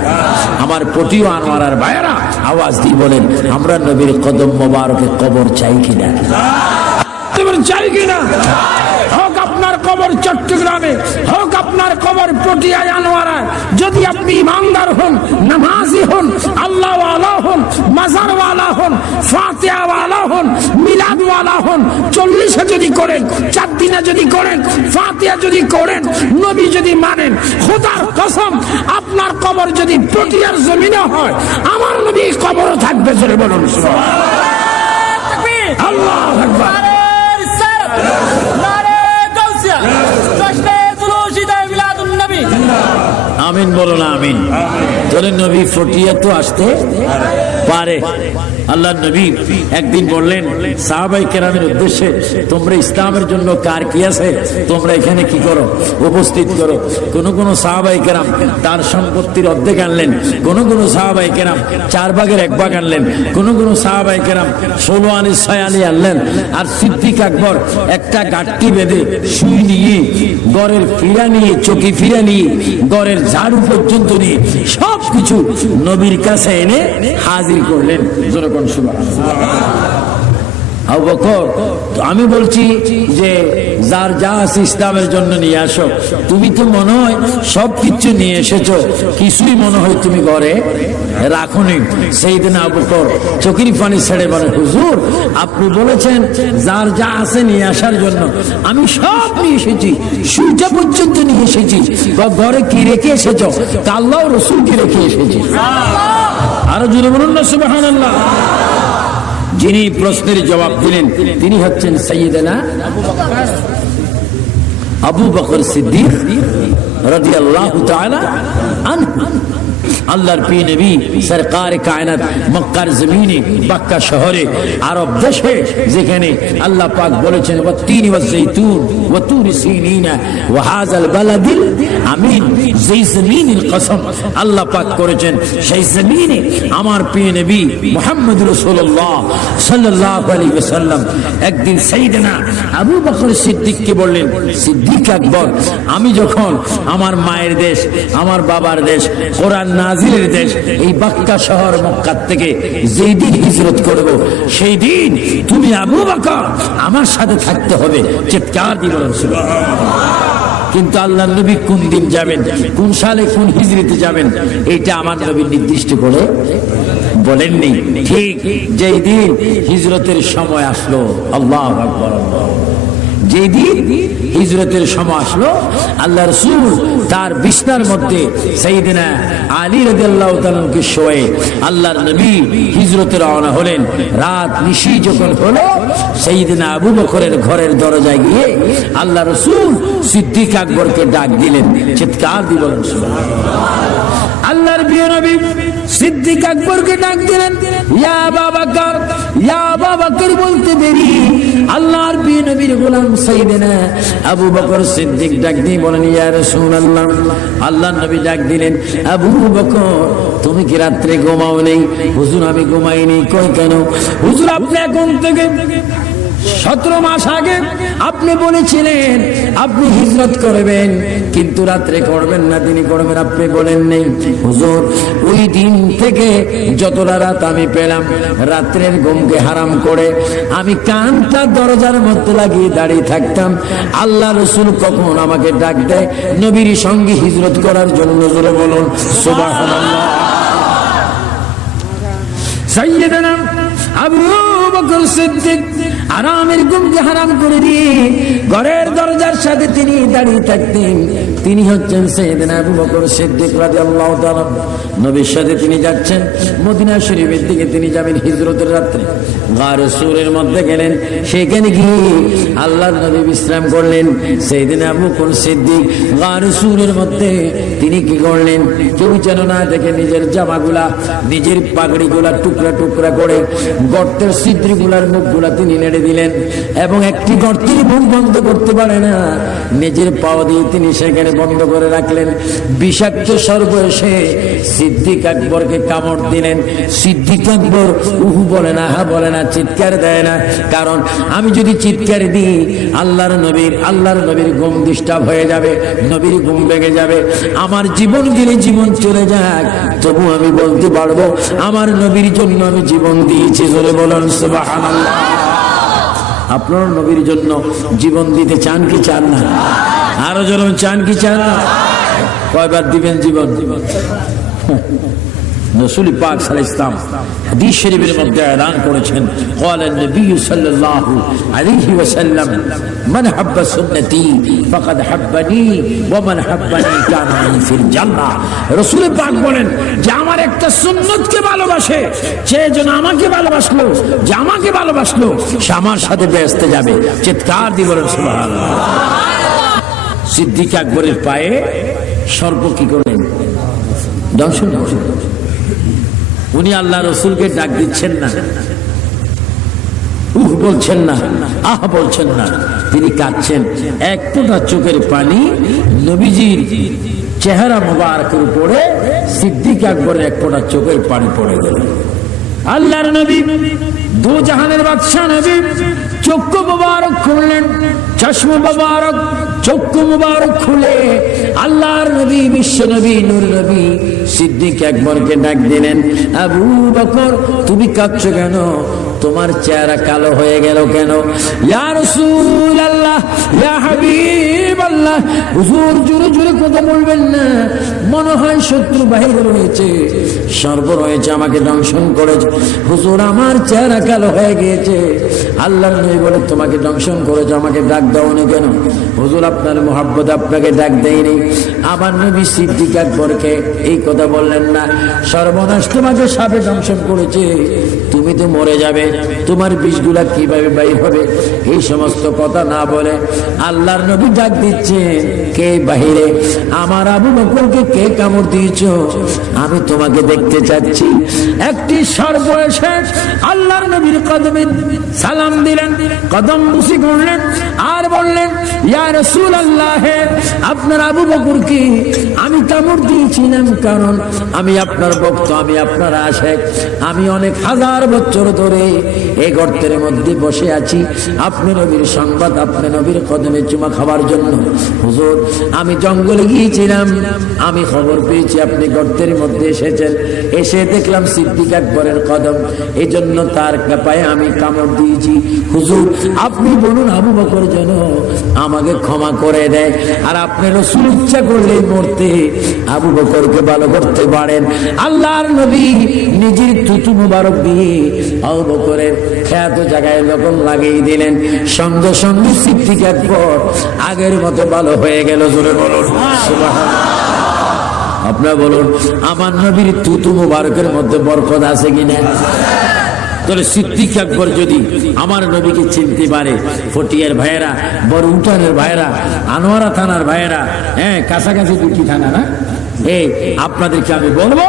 আমার প্রিয় আনোয়ারার ভাইয়েরা আওয়াজ দিয়ে বলেন, আমরা নবীর কদম মোবারকে কবর চাই কিনা? চাই কিনা? হোক আপনার কবর চট্টগ্রামে, হোক আপনার কবর পটিয়ায় আনোয়ারায়, যদি আপনি ইমানদার হন, নামাজি হন, আল্লাহওয়ালা হন, মাজারওয়ালা হন, ফাতিহাওয়ালা হন, মিলাদওয়ালা হন, 40 যদি করেন, 4 দিনে যদি করেন, ফাতিহা যদি করেন, নবী যদি মানেন, খোদার কসম আপনার কবর যদি পটিয়ার জমিনে হয়, আমার নবী কবরও থাকবে। জোরে বলুন সুবহানাল্লাহ। আল্লাহু আকবার। আমিন বলো না আমিন। তোরে নবী ফটিয়া তো আসতে পারে। আল্লাহ নবী একদিন বললেন সাহাবায়ে কেরামের উদ্দেশ্যে, তোমরা ইসলামের জন্য কার কি আছে তোমরা এখানে কি করো, উপস্থিত করো। কোন কোন সাহাবায়ে কেরাম তার সম্পত্তির অর্ধেক আনলেন, কোন কোন সাহাবায়ে কেরাম 4 ভাগের 1 ভাগ আনলেন, কোন কোন সাহাবায়ে কেরাম 16 আনি 6 আনি আনলেন। আর সিদ্দিক আকবর একটা গাঁটটি বেঁধে সুই নিয়ে, গড়ের ফিরা নিয়ে, চকি ফিরা নিয়ে, গড়ের ঝাড়ু পর্যন্ত নিয়ে সবকিছু নবীর কাছে এনে হাজির করলেন। যেরকম আবু বকর, আমি বলছি যে যার যা আছে ইসলামের জন্য নিয়ে আসো। তুমি তো মনে হয় সবকিছু নিয়ে এসেছো, কিছুই মনে হয় তুমি ঘরে রাখোনি। সাইয়েদনা আবু বকর চোখের পানি ছেড়ে বলে, হুজুর আপনি বলেছেন যার যা আছে নিয়ে আসার জন্য, আমি সব নিয়ে এসেছি, সূর্যা পর্যন্ত নিয়ে এসেছি। ঘরে কি রেখে এসেছো? আল্লাহ রাসূল কি রেখে এসেছি। আরো জোরে বলুন না সুবহানাল্লাহ। যিনি প্রশ্নের জবাব দিলেন তিনি হচ্ছেন সাইয়েদনা আবু বকর সিদ্দিক রাদিয়াল্লাহু তাআলা আনহু। আল্লাহর প্রিয় নবী সরকার কায়নাত মক্কার জমিনে, মক্কা শহরে, আরব দেশে, যেখানে আল্লাহ পাক বলেছেন ওয়াত-তিন ওয়াজ-যাইতুন ওয়া তুরি সিনিনা ওয়া হাযাল বালাদিল আমিন, যেই জমিনের কসম আল্লাহ পাক করেছেন, সেই জমিনে আমার প্রিয় নবী মুহাম্মদ রাসূলুল্লাহ সাল্লাল্লাহু আলাইহি ওয়াসাল্লাম একদিন সাইয়েদনা আবু বকর সিদ্দিককে বললেন, সিদ্দিক আকবর, আমি যখন আমার মায়ের দেশ, আমার বাবার দেশ, কোরআন নাজিলের দেশ, এই মক্কা শহর মক্কা থেকে যেই দিন হিজরত করব, সেই দিন তুমি আবু বকর আমার সাথে থাকতে হবে। চিৎকার দিয়ে বলেন সুবহানাল্লাহ। কিন্তু আল্লাহর নবী কোন দিন যাবেন, কোন সালে, কোন হিজরতে যাবেন, এইটা আমার নবী নির্দিষ্ট করে বলেননি। ঠিক যেই দিন হিজরতের সময় আসলো, আল্লাহু আকবার, যেদিন হিজরতের সময় আসলো, আল্লাহ রাসূল তার বিছনার মধ্যে সাইয়েদনা আলী রাদিয়াল্লাহু তাআলাকে শোয়ে আল্লাহর নবী হিজরতে রওনা হলেন। রাত নিশি যখন হলো, সাইয়েদনা আবু বকরের ঘরের দরজায় গিয়ে আল্লাহ রাসূল সিদ্দিক আকবরকে ডাক দিলেন। চিৎকার দিয়ে বলেন সুবহানাল্লাহ। আল্লাহর প্রিয় নবী সিদ্দিক আকবরকে ডাক দিলেন, ইয়া আবু বকর, ইয়া আবু বকর বলতে দেরি আল্লাহর প্রিয় নবীর গোলাম সাইয়েদনা আবু বকর সিদ্দিক ডাক দিয়ে বলেন, ইয়া রাসূলুল্লাহ। আল্লাহর নবী ডাক দিলেন, আবু বকর তুমি কি রাত্রে ঘুমাও নেই? হুজুর আমি ঘুমাইনি। কই কেন? হুজুর আপনি এখন থেকে 17 মাস আগে আপনি বলেছিলেন আপনি হিজরত করবেন, কিন্তু রাত্রে করবেন না, দিনে করবেন, আপনি বলেন নেই। হুজুর ওই দিন থেকে যতটা রাত আমি পেলাম রাত্রের ঘুমকে হারাম করে আমি কানটা দরজার মধ্যে লাগিয়ে দাঁড়িয়ে থাকতাম। আল্লাহ রাসূল কখন আমাকে ডাক দেয় নবীর সঙ্গে হিজরত করার জন্য, জোরে বলুন সুবহানাল্লাহ। সাইয়েদনা আবু বকর সিদ্দিক আরামের ঘুমকে হারাম করে দিয়ে ঘরের দরজার সাথে তিনি দাঁড়িয়ে থাকতেন। তিনি হচ্ছেন সাইয়েদনা আবু বকর সিদ্দিক রাদিয়াল্লাহু তাআলা। নবীর সাথে তিনি যাচ্ছেন মদিনা শরীফের দিকে, তিনি যাবেন হিজরতের রাত্রে। গারে সূরের মধ্যে গেলেন, সেখানে গিয়ে আল্লাহর নবী বিশ্রাম করলেন। সাইয়েদনা আবু বকর সিদ্দিক গারে সূরের মধ্যে তিনি কি করলেন? কেউ যেন না দেখে নিজের জামাগুলা, নিজের পাগড়িগুলা টুকরা টুকরা করে গর্তের ছিদ্রগুলার মুখগুলা তিনি নেড়ে দিলেন, এবং একটি গর্তের মুখ বন্ধ করতে পারে না, নিজের পাও দিয়ে তিনি সেখানে বন্ধ করে রাখলেন। বিষাক্ত সর্প এসে সিদ্দিক আকবরকে কামড় দিলেন। সিদ্দিক আকবর উহু বলে না, হা বলে না, চিৎকার দেয় না। কারণ আমি যদি চিৎকার দিই আল্লাহর নবীর ঘুম ডিস্টার্ব হয়ে যাবে, নবীর ঘুম ভেঙে যাবে। আমার জীবন গেলে জীবন চলে যাক, তবু আমি বলতে পারবো আমার নবীর জন্য আমি জীবন দিয়েছি। জোরে বলেন সুবহানাল্লাহ। আপনার নবীর জন্য জীবন দিতে চান কি চান না? আরো জন চান কি চান না? কয়বার দিবেন জীবন? রাসূল পাক সাল্লাল্লাহু আলাইহি ওয়াসাল্লাম হাদিস শরীফের মধ্যে এলান করেছেন, قال النبي صلى الله عليه وسلم من حب سنتي فقد حبني ومن حبني كان معي في الجنة। রাসূল পাক বলেন যে আমার একটা সুন্নতকে ভালোবাসে, সে যেন আমাকে ভালোবাসলো, যে আমাকে ভালোবাসলো সে আমার সাথে বেহেশতে যাবে। চিৎকার দিয়ে বলেন সুবহানাল্লাহ। সিদ্দিক আকবরের পায়ে সর্প কি করলেন? দংশন। উনি আল্লাহ রসুলকে ডাক দিচ্ছেন না, উহ বলছেন না, আহ বলছেন না, তিনি কাঁদছেন। এক ফোঁটা চোখের পানি নবীজির চেহারা মোবারকের উপরে সিদ্দিক আকবরের এক ফোঁটা চোখের পানি পড়ে গেল। আল্লাহর নবী দু জাহানের বাদশা নবী চক্ষু মুবারক খুললেন, চশমা মুবারক চক্ষু মুবারক খুলে আল্লাহর নবী বিশ্ব নবী নূর নবী সিদ্দিক আকবরকে ডাক দিলেন, আবু বকর তুমি কাঁদছো কেন? তোমার চেহারা কালো হয়ে গেল কেন? ইয়া রাসূলুল্লাহ, ইয়া হাবিবাল্লাহ। হুজুর জোরে জোরে কথা বলবেন না, মনে হয় শত্রু বাহির হয়েছে, সর্ব রয়েছে, আমাকে দংশন করেছে। হুজুর আমার চেহারা কালো হয়ে গিয়েছে। আল্লাহর নবী বলে তোমাকে দংশন করেছে, আমাকে ডাক দাও না কেন? হুজুর আপনার মহব্বত আপনাকে ডাক দেয়নি। আমার নবী সিদ্দিক আকবরকে এই কথা বললেন না, সর্বনাশ তোমাকে সাপে দংশন করেছে, তুমি তো মরে যাবে, তোমার বিষগুলা কিভাবে বাইর হবে? এই সমস্ত কথা না বলে আল্লাহর নবী ডাক দিচ্ছে, কে বাহিরে? আমার আবু বকরকে কে কামড় দিয়েছ? আমি তোমাকে দেখতে চাচ্ছি। একটি সর্প এসে আল্লাহর নবীর কদমে সালাম দিলেন, কদম বুসি করলেন আর বললেন, ইয়া রাসূলুল্লাহ, আপনার আবু বকরকে আমি কামড় দিয়েছিলাম, কারণ আমি আপনার ভক্ত, আমি আপনার আশিক। আমি অনেক হাজার বছর ধরে এই গর্তের মধ্যে বসে আছি আপনি নবীর সংবাদ, আপনি নবীর কদমে চুমা খাওয়ার জন্য। হুজুর আমি জঙ্গলে গিয়েছিলাম, আমি খবর পেয়েছি আপনি গর্তের মধ্যে এসেছেন, এসে দেখলাম সিদ্দিক আকবরের কদম, এই জন্য তার পায়ে আমি কামড় দিয়েছি। হুজুর আপনি বলুন আবু বকর যেন আমাকে ক্ষমা করে দেয়, আর আপনি রাসূল ইচ্ছা করলে মরতে আবু বকরকে ভালো করতে পারেন। আল্লাহর নবী নিজের থুতু মুবারক দিয়ে আবু বকরের খ্যাত জায়গায় লবণ লাগিয়ে দিলেন। সঙ্গে সঙ্গে সিদ্দিক আকবর আগের মতো ভালো হয়ে গেল। জোরে বলুন সুবহানাল্লাহ। আপনারা বলুন, আমার নবীর থুতু মুবারকের মধ্যে বরকত আছে কিনা? তাহলে সিদ্দিক আকবর যদি আমার নবীকে চিনতে পারে, ফটিয়ার ভাইয়েরা, বড় উঠানের ভাইয়েরা, আনোয়ারা থানার ভাইয়েরা, হ্যাঁ কাছাকাছি দুটি থানা না, এই আপনাদেরকে আমি বলবো,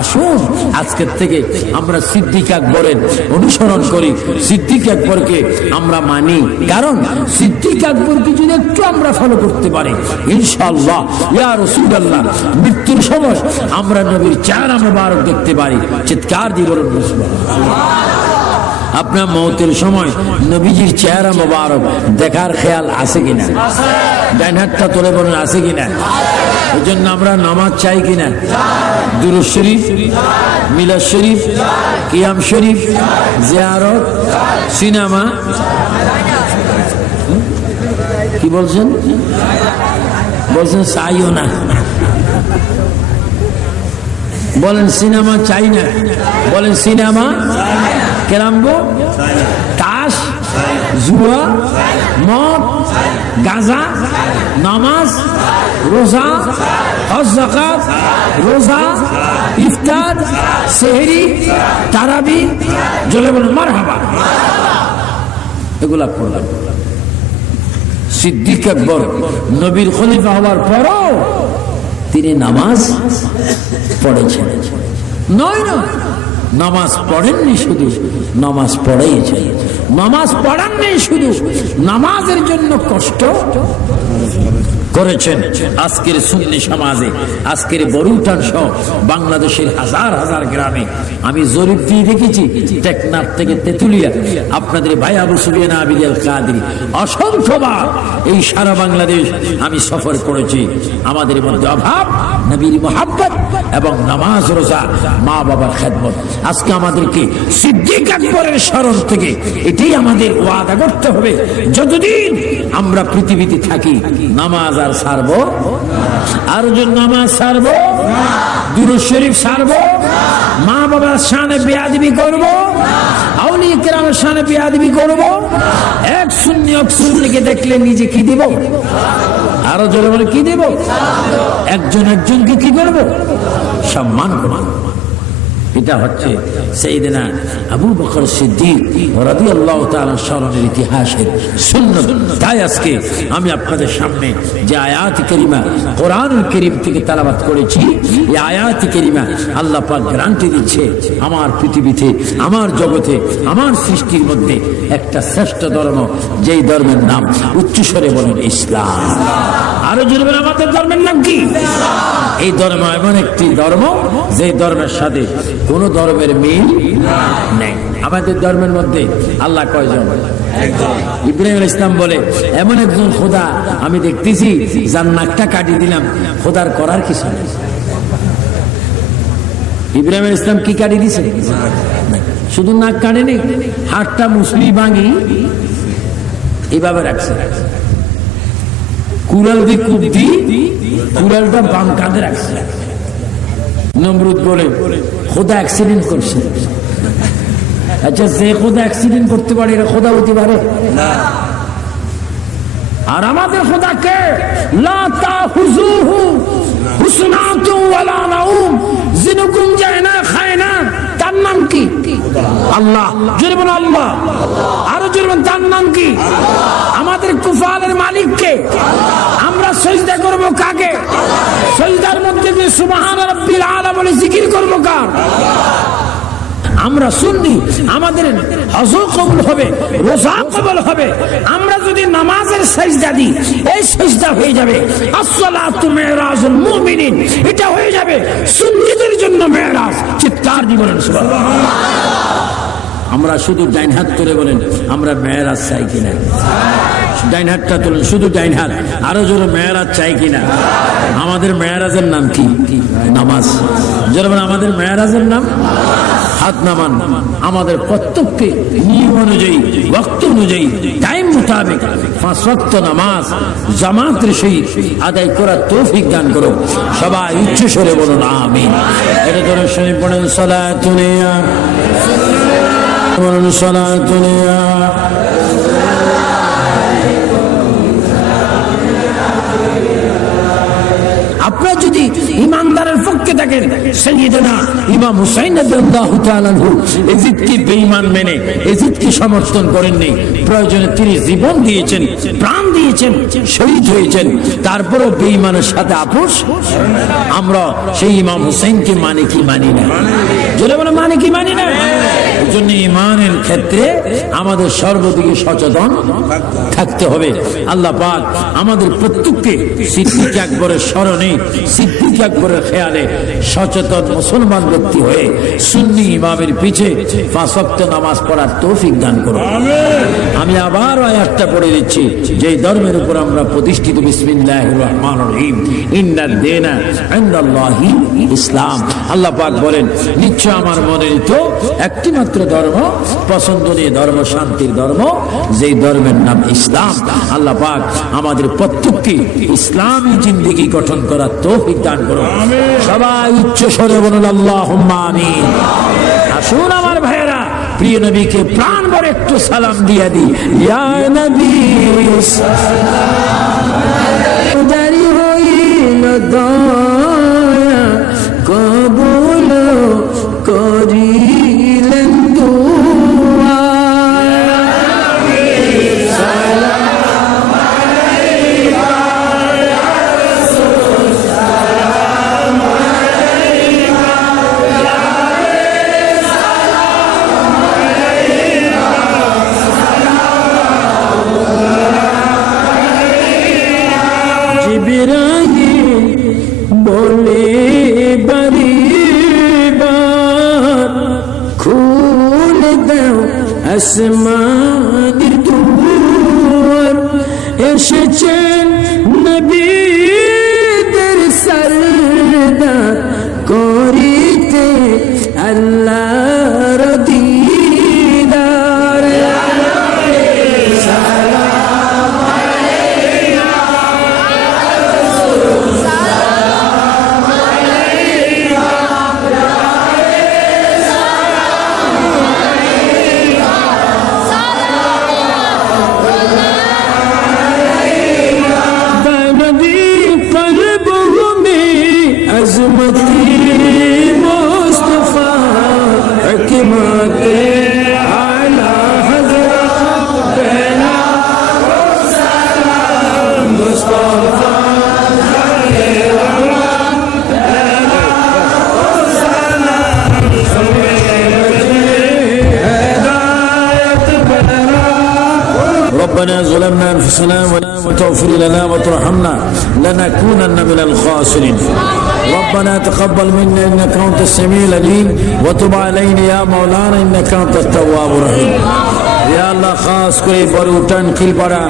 আসুন আজকের থেকে আমরা সিদ্দিক আকবরের অনুসরণ করি, সিদ্দিক আকবরকে আমরা মানি। কারণ সিদ্দিক আকবরকে যদি একটু আমরা ফলো করতে পারি, ইনশাআল্লাহ ইয়া রাসূলুল্লাহ মৃত্যুর সময় আমরা নবীর চেহারা মোবারক দেখতে পারি। চিৎকার দিয়ে বলুন সুবহানাল্লাহ। আপনার মৌতের সময় নবীজির চেহারা মোবারক দেখার খেয়াল আছে কিনা? ডান হাতটা তুলে বলেন আছে কিনা? এই জন্য আমরা নামাজ চাই কিনা? দুরূদ শরীফ, মিলাদ শরীফ, কিয়াম শরীফ, জিয়ারত, সিনেমা, কি বলছেন? বলছেন চাইও না, বলেন সিনেমা চাই না, বলেন সিনেমা, কেরাম্বো, তাস, জুয়া, মদ, গাঁজা, নামাজ, রোজা, হজ যাকাত, রোজা, ইফতার, সেহরি, তারাবি, জলে বলুন মারহাবা, এগুলা করলাম। সিদ্দিক আকবর নবীর খলিফা হওয়ার পরও তিনি নামাজ পড়েছেন। নয় না, নামাজ পড়েননি, শুধু নামাজ পড়েইছেন। নামাজ পড়াননি, শুধু নামাজের জন্য কষ্ট করেছেন। আজকের সুন্নি সমাজে, আজকের বরুটান সহ বাংলাদেশের হাজার হাজার গ্রামে আমি জরিপ দিয়ে দেখেছি, টেকনাফ থেকে তেতুলিয়া, আপনাদের ভাই আবু সুফিয়ান আবিদ আল কাদরি অসংখ্যবার এই সারা বাংলাদেশ আমি সফর করেছি। আমাদের মধ্যে অভাব নবীর মুহাব্বত এবং নামাজ, রোজা, মা বাবার খেদমত। আজকে আমাদেরকে সিদ্দিক আকবরের স্মরণ থেকে এটাই আমাদের ওয়াদা করতে হবে, যতদিন আমরা পৃথিবীতে থাকি নামাজ আর ছাড়বো, আর জন্য নামাজ ছাড়বো, দুরূদ শরীফ ছাড়বো, মা বাবার শানে বেয়াদবি করবো, আউলিয়া কেরামের শানে বেয়াদবি করবো। এক সুন্নিকে দেখলে নিজে কি দিব? আরো জোরে বলে কি দিব? একজন একজনকে কি করবো? সম্মান করবো। এটা হচ্ছে সাইয়েদনা আবু বকর সিদ্দিক রাদিয়াল্লাহু তাআলা স্মরণের ইতিহাসের সুন্নাত। তাই আজকে আমি আপনাদের সামনে যে আয়াত কারিমা কোরআনুল কারীম থেকে তেলাওয়াত করেছি, এই আয়াত কারিমা আল্লাহ পাক গ্যারান্টি দিচ্ছে, আমার পৃথিবীতে, আমার জগতে, আমার সৃষ্টির মধ্যে একটা শ্রেষ্ঠ ধর্ম, যেই ধর্মের নাম উচ্চস্বরে বলেন ইসলাম। আরো জোরে বলেন আমাদের ধর্মের নাম কি? এই ধর্ম এমন একটি ধর্ম যে ধর্মের সাথে কোন ধর্মের মিল নেই। আমাদের ধর্মের মধ্যে আল্লাহ কয়জন? ইব্রাহিম আলাইহিস সালাম বলে, এমন একজন খোদা আমি দেখতেছি যার নাকটা কাটি দিলাম, খোদার করার কিছু নেই। ইব্রাহিম আলাইহিস সালাম কি কাটি দিছে? শুধু নাক কাটে নেই, হাতটা মুসলি ভাঙি এইভাবে রাখছে, কুড়াল দিয়ে কুদ্দি কুড়ালটা বাম কাঁধে রাখছে। নমরুদ বলে খোদা অ্যাক্সিডেন্ট করছে। আচ্ছা, যে খোদা অ্যাক্সিডেন্ট করতে পারে এটা খোদা হতে পারে না? আর আমাদের খোদাকে লা তাখুযুহু হুসনাতুন ওয়ালা নাউম, জিনুকুম যায় না, খায় না, তার নাম কি? আল্লাহ। জোরে বলো আল্লাহ। আরো জোরে বলো তার নাম কি? আমাদের কুফালের মালিক কে? আমরা সিজদা করব কাকে? সিজদার মধ্যে যে সুবহান রাব্বিল আলা বলে জিকির করব কার? আমরা সুন্নি, আমাদের হজ কবুল হবে, রোজা কবুল হবে। আমরা যদি নামাজের সিজদা দিই, এই সিজদা হয়ে যাবে আসসালাতু মিরাজুল মুমিনিন, এটা হয়ে যাবে সুন্নিদের জন্য মেরাজ। চিৎকার দিয়ে বলেন সুবহানাল্লাহ। আমরা শুধু ডাইন হাত তুলে বলেন আমরা মেরাজ চাই কিনা? ডাইন হাতটা তুলেন, শুধু ডাইন হাত। আরো জোরে মেরাজ চাই কিনা? আমাদের মেরাজের নাম কি? নামাজ। যারা আমাদের মেরাজের নাম হাত নামান। আমাদের প্রত্যেককে নিয়ম অনুযায়ী, ওয়াক্ত অনুযায়ী, টাইম মোতাবেক 5 ওয়াক্ত নামাজ জামাতের সহিত আদায় করার তৌফিক দান করো। সবাই উচ্চ স্বরে বলুন আমিন। এটা ধরে শুনে পড়েন সালাতুনিয়া, বলুন সালাতুনিয়া। আপনারা যদি ইমানদারের পক্ষে থাকেন, সাইয়েদনা ইমাম হুসাইন রাদিয়াল্লাহু তাআলা আনহু এজিদকে বেঈমান মেনে এজিদকে সমর্থন করেননি। প্রয়োজনে তিনি জীবন দিয়েছেন, প্রাণ দিয়েছেন, শহীদ হয়েছেন, তারপরও বেঈমানের সাথে আপোষ। আমরা সেই ইমাম হুসাইনকে মানি কি মানি না? জোরে বলে মানি কি মানি না? এজন্য ইমানের ক্ষেত্রে আমাদের সর্বদিকে সচেতন থাকতে হবে। আল্লাহ পাক আমাদের প্রত্যেককে সিদ্দিক আকবরের স্মরণে, সিদ্দিক আকবরের খেয়ালে সচেতন মুসলমান ব্যক্তি হয়ে সুন্নি ইমামের পিছে 5 ওয়াক্ত নামাজ পড়ার তৌফিক দান করুন। আমি আবার আয়াতটা পড়ে দিচ্ছি, যে ধর্মের উপর আমরা প্রতিষ্ঠিত। বিসমিল্লাহির রহমানির রহিম, ইন্নাদ দীনা ইনদাল্লাহি ইসলাম। আল্লাহ পাক বলেন, নিশ্চয় আমার মনোনীত একটি মাত্র ধর্ম, পছন্দনীয় ধর্ম, শান্তির ধর্ম, যেই ধর্মের নাম ইসলাম। আল্লাহ পাক আমাদের প্রত্যেককে ইসলামী জিন্দেগি গঠন করার তৌফিক দান করুন। সবাই উচ্চ স্বরে বলুন আল্লাহুম্মা আমিন। আসুন আমার ভাইয়েরা, প্রিয় নবীকে প্রাণ ভরে একটু সালাম দিয়ে দিই। ইয়া নবী সাল্লাল্লাহু আলাইহি দয়া কবুল করিলেন দুআ। সালাম আলাইকা ইয়া রাসূল, সালাম আলাইকা ইয়া সালাম আলাইকা সালাম। জিবরাইল বলে বারিবার খুলে দাও আসমানের দুয়ার, এসেছেন নবীদের সরদার করিতে আল্লাহর দিদার। সালাম আলাইকা সালাম আলাইকা बरदी क़ल्बों में अज़मती मुस्तफ़ा हकमते आला हज़रत पहला सलाम मुस्तफ़ा ربنا ظلمنا أنفسنا وإن تغفر لنا وترحمنا لنكونن من الخاسرين. ربنا تقبل منا إنك أنت السميع العليم وتب علينا يا مولانا إنك أنت التواب الرحيم. ইয়া আল্লাহ, খাস করে বড় উঠান খিলপাড়া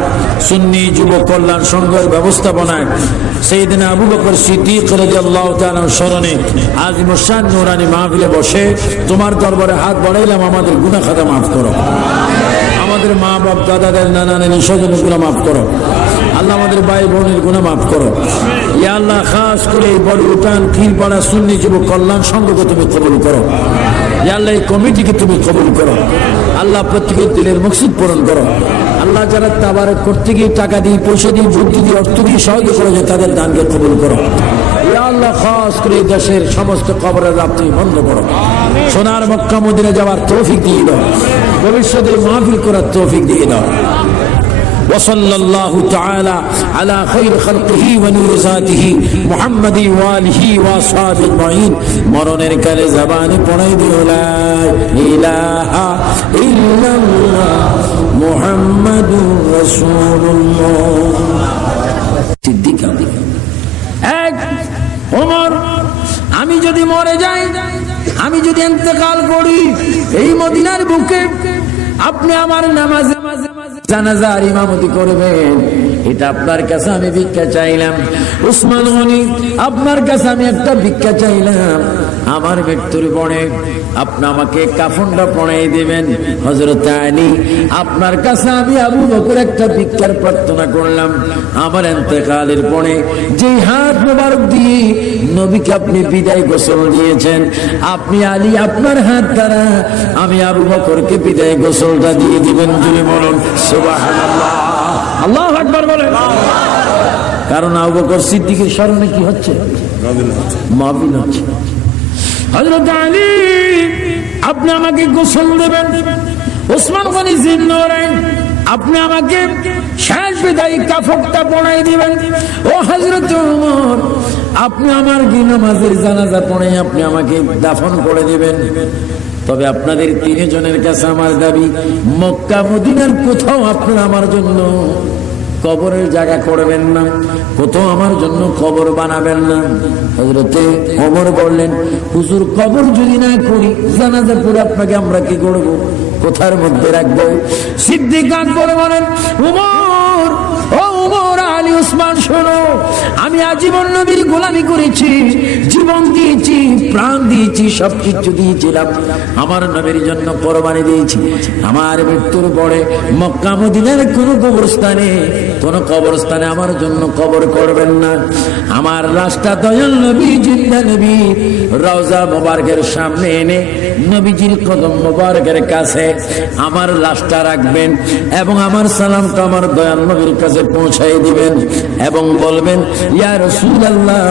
সুন্নি যুব কল্যাণ সংঘের ব্যবস্থাপনায় সাইয়েদনা আবু বকর সিদ্দিক রাদিয়াল্লাহু তাআলা স্মরণে আজ মুশান নূরানি মাহফিলে বসে তোমার দরবারে হাত বাড়াইলাম, আমাদের গুনাহ খাতা মাফ করো, আমাদের মা বাপ দাদাদের নানা নানি স্বজনের গুনাহ মাফ করো আল্লাহ, আমাদের ভাই বোনের গুনাহ মাফ করো। ইয়া আল্লাহ, খাস করে বড় উঠান খিলপাড়া সুন্নি যুব কল্যাণ সংঘকে তুমি কবুল করো। ইয়া আল্লাহ, এই কমিটিকে তুমি কবুল করো আল্লাহ, প্রত্যেকের দিলের মকসুদ পূরণ করো আল্লাহ। যারা তাবারক করতে গিয়ে টাকা দিয়ে, পয়সা দিয়ে, বুদ্ধি দিয়ে, অর্থ দিয়ে সহযোগিতা করেছে তাদের দানকে কবুল করো। ইয়া আল্লাহ, খাস করে দেশের সমস্ত কবরের রাত তুমি বন্ধ করো, সোনার মক্কা মদিনা যাওয়ার তৌফিক দিয়ে দাও, ভবিষ্যতে মাহফিল করার তৌফিক দিয়ে দাও। وصلى الله تعالى على خير خلقه ونور ذاته محمد وآله وأصحابه أجمعين. মরণের কালে জবানে পড়াই দিও লা ইলাহা ইল্লাল্লাহ মুহাম্মাদুর রাসূলুল্লাহ। সিদ্দিক এক ওমর, আমি যদি মরে যাই, আমি যদি ইন্তেকাল করি এই মদিনার বুকে, আপনি আমার নামাজে জানাজার ইমামতি করবেন, এটা আপনার কাছে আমি ভিক্ষা চাইলাম। উসমান গনি, আপনার কাছে আমি একটা ভিক্ষা চাইলাম, আমার মৃত্যুর পরে আপনি আমাকে কাফনটা পরাই দিবেন। হযরত আলী, আপনার কাছে আমি আবু বকর একটা ভিক্ষার প্রার্থনা করলাম। আমার ইন্তেকালের পরে যে হাত মোবারক দিয়ে নবীকে আপনি বিদায় গোসল দিয়েছেন, আপনি আলী আপনার হাত দ্বারা আমি আবু বকরকে বিদায় গোসলটা দিয়ে দিবেন। জুড়ে বলুন সুবহানাল্লাহ, আল্লাহু আকবার বলেন। কারণ আবু বকর সিদ্দিকের স্মরণে কি হচ্ছে? মাহফিল হচ্ছে। হযরত আলী, আপনি আমাকে গোসল দেবেন। ওসমান গনি জিন্নরাইন, আপনি আমাকে শেষ বিদায়ী কাফনটা পরাই দিবেন। ও হযরত ওমর, আপনি আমার নামাজের জানাজা পড়ে আপনি আমাকে দাফন করে দিবেন। তবে আপনাদের তিনজনের কাছে আমার দাবি, মক্কা মদিনার কোথাও আপনারা আমার জন্য কবরের জায়গা করবেন না, কোথাও আমার জন্য কবর বানাবেন না। হযরতে ওমর বললেন, হুজুর কবর যদি না করি, জানাজা পড়ে আপনাকে আমরা কি করব, কোথার মধ্যে রাখবো? সিদ্দিক আকবর বলেন, ওমর, ও ওমর, আলী, ওসমান, শোনো, আমি আজীবন নবীর গোলামি করেছি, জীবন দিয়েছি, প্রাণ দিয়েছি, সবকিছু দিয়েছিলাম, আমার নবীর জন্য কোরবানি দিয়েছি। আমার মৃত্যুর পরে মক্কা মদিনার কোনো কবরস্থানে আমার জন্য কবর করবেন না। আমার লাশটা দয়াল নবী জিন্দা নবী রওজা মোবারকের সামনে এনে নবীজির কদম মোবারকের কাছে আমার লাশটা রাখবেন এবং আমার সালামটা আমার দয়াল নবীর কাছে পৌঁছাই দিবেন এবং বলবেন, ইয়া রাসূলুল্লাহ,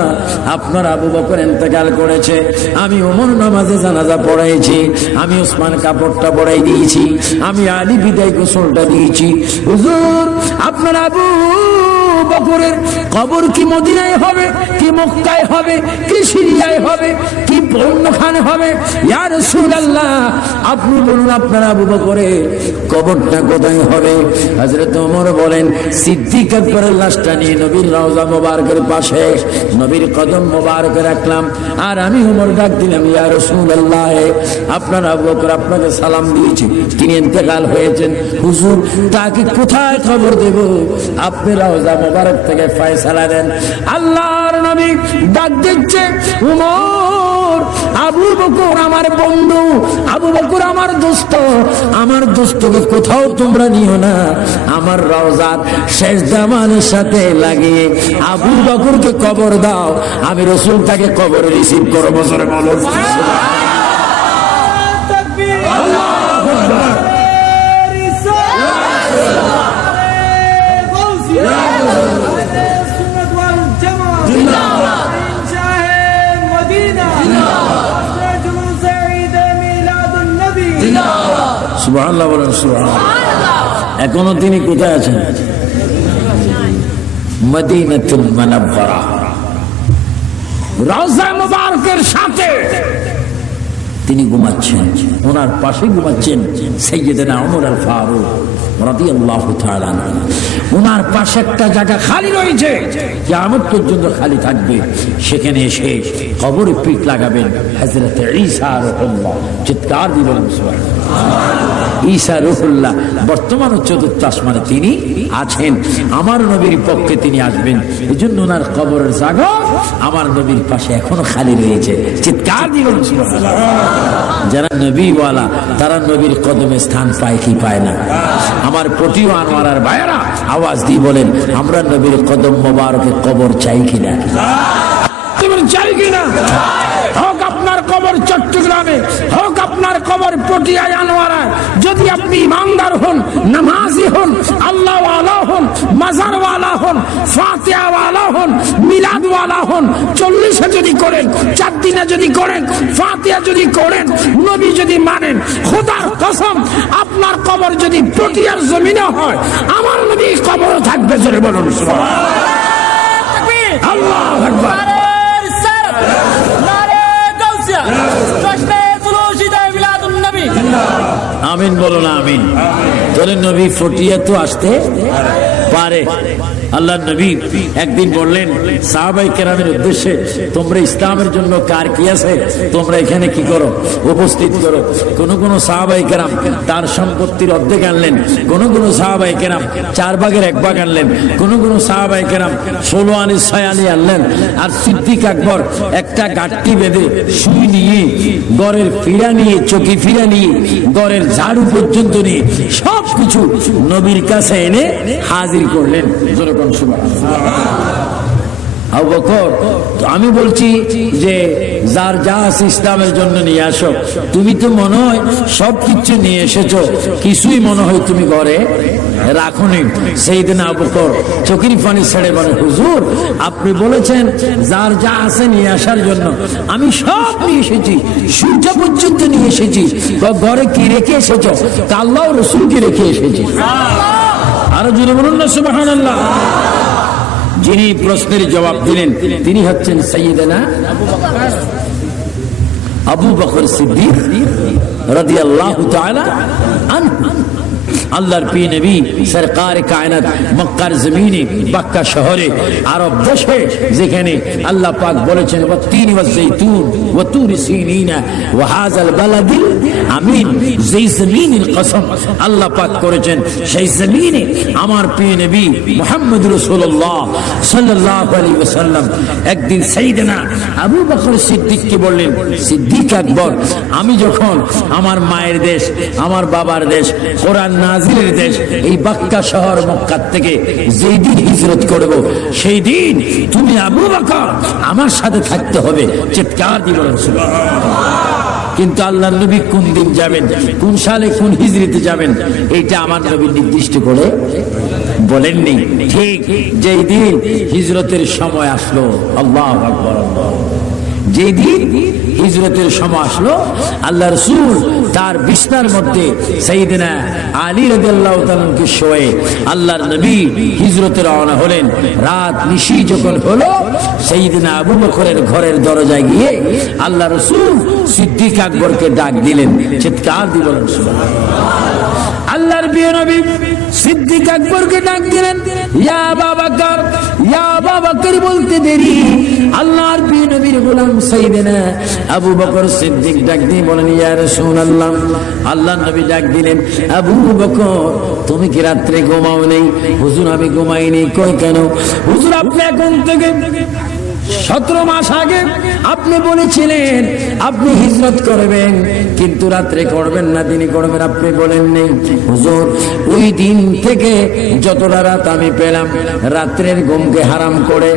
আপনার আবু বকর ইন্তেকাল করেছে, আমি ওমর নামাজে জানাজা পড়াইছি, আমি ওসমান কাপড়টা পড়াই দিয়েছি, আমি আলী বিদায় গোসলটা দিয়েছি। হুজুর, আপনার আবু বকরের কবর কি মদিনায় হবে, কি মক্কায় হবে, কি সিরিয়ায় হবে, কি বন্যখানে হবে? ইয়া রাসূলুল্লাহ, আপনি বলুন আপনার আবু বকরের কবরটা কোথায় হবে? হযরত ওমর বলেন, সিদ্দিক আকবরের লাশটা নিয়ে নবীর রওজা মোবারকের পাশে নবীর কদম মোবারকে রাখলাম, আর আমি ওমর ডাক দিলাম, ইয়া রাসূলুল্লাহ, আপনার আবু বকর আপনাকে সালাম দিয়েছি, তিনি ইন্তেকাল হয়েছেন, হুজুর তাকে কোথায় খবর দেব? আপনি রওজা মোবারক থেকে ফয়সালা দেন। আল্লাহর নবী ডাক দিচ্ছে, ওমর, আবু বকর আমার বন্ধু, আবু বকর আমার দোস্ত, আমার দোস্তকে কোথাও তোমরা নিও না, আমার রওজার শেষ দামানের সাথে লাগিয়ে আবু বকরকে কবর দাও, আমি রাসূল তাকে কবরে রিসিভ করব। বছরে বলো সুবহানাল্লাহ, বলেন সুবহানাল্লাহ। এখনো তিনি কোথায় আছেন? মদিনাতুল মুনাওয়ারা, রওজা মুবারকের সাথে তিনি ঘুমাচ্ছেন, ওনার পাশে ঘুমাচ্ছেন সাইয়েদনা ওমর আল ফারুক রাদিয়াল্লাহু তাআলা। ওনার পাশে একটা জায়গা খালি রয়েছে, কিয়ামত পর্যন্ত খালি থাকবে, সেখানে এসে কবরে পিঠ লাগাবেন হযরত ঈসা রূহুল্লাহ। চিৎকার দিবেন সুবহানাল্লাহ। ঈসা রূহুল্লাহ বর্তমান চতুর্থ আসমানে তিনি আছেন, আমার নবীর পক্ষে তিনি আসবেন, এজন্য ওনার কবরের জায়গা আমার নবীর পাশে এখনো খালি রয়েছে। চিৎকার দিবেন সুবহানাল্লাহ। যারা নবীওয়ালা তারা নবীর কদমে স্থান পায় কি পায় না? আমার প্রিয় আনোয়ারার ভাইয়েরা আওয়াজ দিয়ে বলেন, আমরা নবীর কদম মোবারকে কবর চাই কিনা? চাই কিনা? হোক আপনার কবর চট্টগ্রামে, হোক আপনার কবর পটিয়ায় আনোয়ারায়, যদি আপনি ইমানদার হন, নামাজি হন, আল্লাহওয়ালা হন, মাজারওয়ালা হন, ফাতিহাওয়ালা হন, মিলাদওয়ালা হন, 40-এ যদি করেন, 4 দিনে যদি করেন, ফাতিহা যদি করেন, নবী যদি মানেন, খোদার কসম আপনার কবর যদি পটিয়ার জমিনে হয়, আমার নবী কবরও থাকবে। জোরে বলুন সুবহানাল্লাহ, আল্লাহু আকবার। আমিন বলো না, আমিন। তোর নবী ফটিয়া তো আসতে পারে। আল্লাহ নবী একদিন বললেন সাহাবায়ে কেরামের উদ্দেশ্যে, তোমরা ইসলামের জন্য কার কি আছে তোমরা এখানে কি করো, উপস্থিত করো। কোন সাহাবায়ে কেরাম তার সম্পত্তির অর্ধেক আনলেন, কোন সাহাবায়ে কেরাম 4 ভাগের 1 ভাগ আনলেন, কোন সাহাবায়ে কেরাম 16 আনি 6 আনি আনলেন। আর সিদ্দিক আকবর একটা গাঁটটি বেঁধে সুই নিয়ে, গড়ের ফিরা নিয়ে, চকি ফিরা নিয়ে, গড়ের ঝাড়ু পর্যন্ত নিয়ে সবকিছু নবীর কাছে এনে হাজির করলেন। যেরকম আবু বকর, আমি বলছি যে যার যা আছে ইসলামের জন্য নিয়ে আসো। তুমি তো মনে হয় সবকিছু নিয়ে এসেছো, কিছুই মনে হয় তুমি ঘরে রাখুনি। সেইদিন আবু বকর চোখের পানি ছেড়ে বলে, হুজুর আপনি বলেছেন যার যা আছে নিয়ে আসার জন্য, আমি সব নিয়ে এসেছি, সূর্য পর্যন্ত নিয়ে এসেছি। ঘরে কি রেখে এসেছো? আল্লাহ ও রাসূলকে রেখে এসেছি। আরো জোরে বলুন না সুবহানাল্লাহ। যিনি প্রশ্নের জবাব দিলেন তিনি হচ্ছেন সাইয়েদনা আবু বকর সিদ্দিক রাদিয়াল্লাহু তাআলা আনহু। আল্লাহর প্রিয় নবী সরকার কায়নাত মক্কার জমিনে, মক্কা শহরে, আরব দেশে, যেখানে আল্লাহ পাক বলেছেন ওয়াত্তিন ওয়াজ্জাইতুন ওয়া তুরি সিনিনা ওয়া হাযাল বালাদিল আমিন, যেই জমিনের কসম আল্লাহ পাক করেছেন, সেই জমিনে আমার প্রিয় নবী মুহাম্মদ রাসূলুল্লাহ সাল্লাল্লাহু আলাইহি ওয়াসাল্লাম একদিন সাইয়েদনা আবু বকর সিদ্দিককে বললেন, সিদ্দিক আকবর, আমি যখন আমার মায়ের দেশ, আমার বাবার দেশ, কোরআন নাজিলের দেশ, এই মক্কা শহর মক্কা থেকে যেই দিন হিজরত করব, সেই দিন তুমি আবু বকর আমার সাথে থাকতে হবে। চিৎকার দিয়ে বলেন সুবহানাল্লাহ। কিন্তু আল্লাহর নবী কোন দিন যাবেন, কোন সালে, কোন হিজরতে যাবেন, এইটা আমার নবী নির্দিষ্ট করে বলেননি। ঠিক যেই দিন হিজরতের সময় আসলো, আল্লাহু আকবার, যেই দিন হিজরতের সময় আসলো, আল্লাহ রাসূল তার বিছনার মধ্যে সাইয়েদনা আলী রাদিয়াল্লাহু তাআলাকে শোয়ে আল্লাহর নবী হিজরতে রওনা হলেন। রাত নিশি যখন হলো, সাইয়েদনা আবু বকরের ঘরের দরজায় গিয়ে আল্লাহ রাসূল সিদ্দিক আকবরকে ডাক দিলেন। চিৎকার দিয়ে বলেন সুবহানাল্লাহ। আল্লাহর প্রিয় নবী সিদ্দিক আকবরকে ডাক দিলেন, ইয়া আবু বকর, ইয়া আবু বকর বলতে দেরি আল্লাহর প্রিয় নবীর গোলাম সাইয়েদনা আবু বকর সিদ্দিক ডাক দিয়ে বলেন, ইয়া রাসূলুল্লাহ। আল্লাহর নবী ডাক দিলেন, আবু বকর তুমি কি রাত্রে ঘুমাও নেই? হুজুর আমি ঘুমাইনি। কই কেন? হুজুর আপনি এখন থেকে 17 মাস আগে আপনি বলেছিলেন আপনি হিজরত করবেন, কিন্তু রাত্রে করবেন না, দিনে করবেন, আপনি বলেন নেই। হুজুর ওই দিন থেকে যতটা রাত আমি পেলাম, রাত্রের ঘুমকে হারাম করে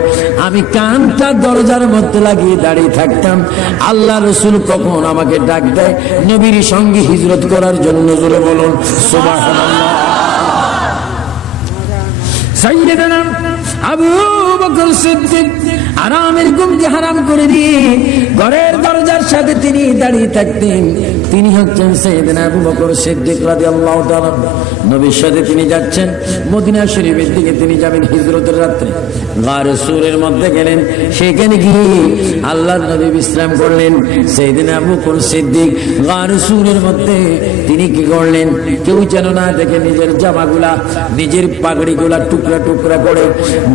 আমি কানটা দরজার মধ্যে লাগিয়ে দাঁড়িয়ে থাকতাম। আল্লাহ রাসূল কখন আমাকে ডাক দেয় নবীর সঙ্গে হিজরত করার জন্য, জোরে বলুন সুবহানাল্লাহ। সাইয়েদনা আবু বকর সিদ্দিক আরামের ঘুমকে হারাম করে দিয়ে ঘরের দরজার সাথে তিনি দাঁড়িয়ে থাকতেন। তিনি হচ্ছেন সাইয়েদনা আবু বকর সিদ্দিক রাদিয়াল্লাহু তাআলা। নবীর সাথে তিনি যাচ্ছেন মদিনা শরীফের দিকে, তিনি যাবেন হিজরতের রাত্রে। গারে সূরের মধ্যে গেলেন, সেখানে গিয়ে আল্লাহর নবী বিশ্রাম করলেন। সাইয়েদনা আবু বকর সিদ্দিক গারে সূরের মধ্যে তিনি কি করলেন, কেউ যেন না দেখে নিজের জামাগুলা, নিজের পাগড়িগুলা টুকরা টুকরা করে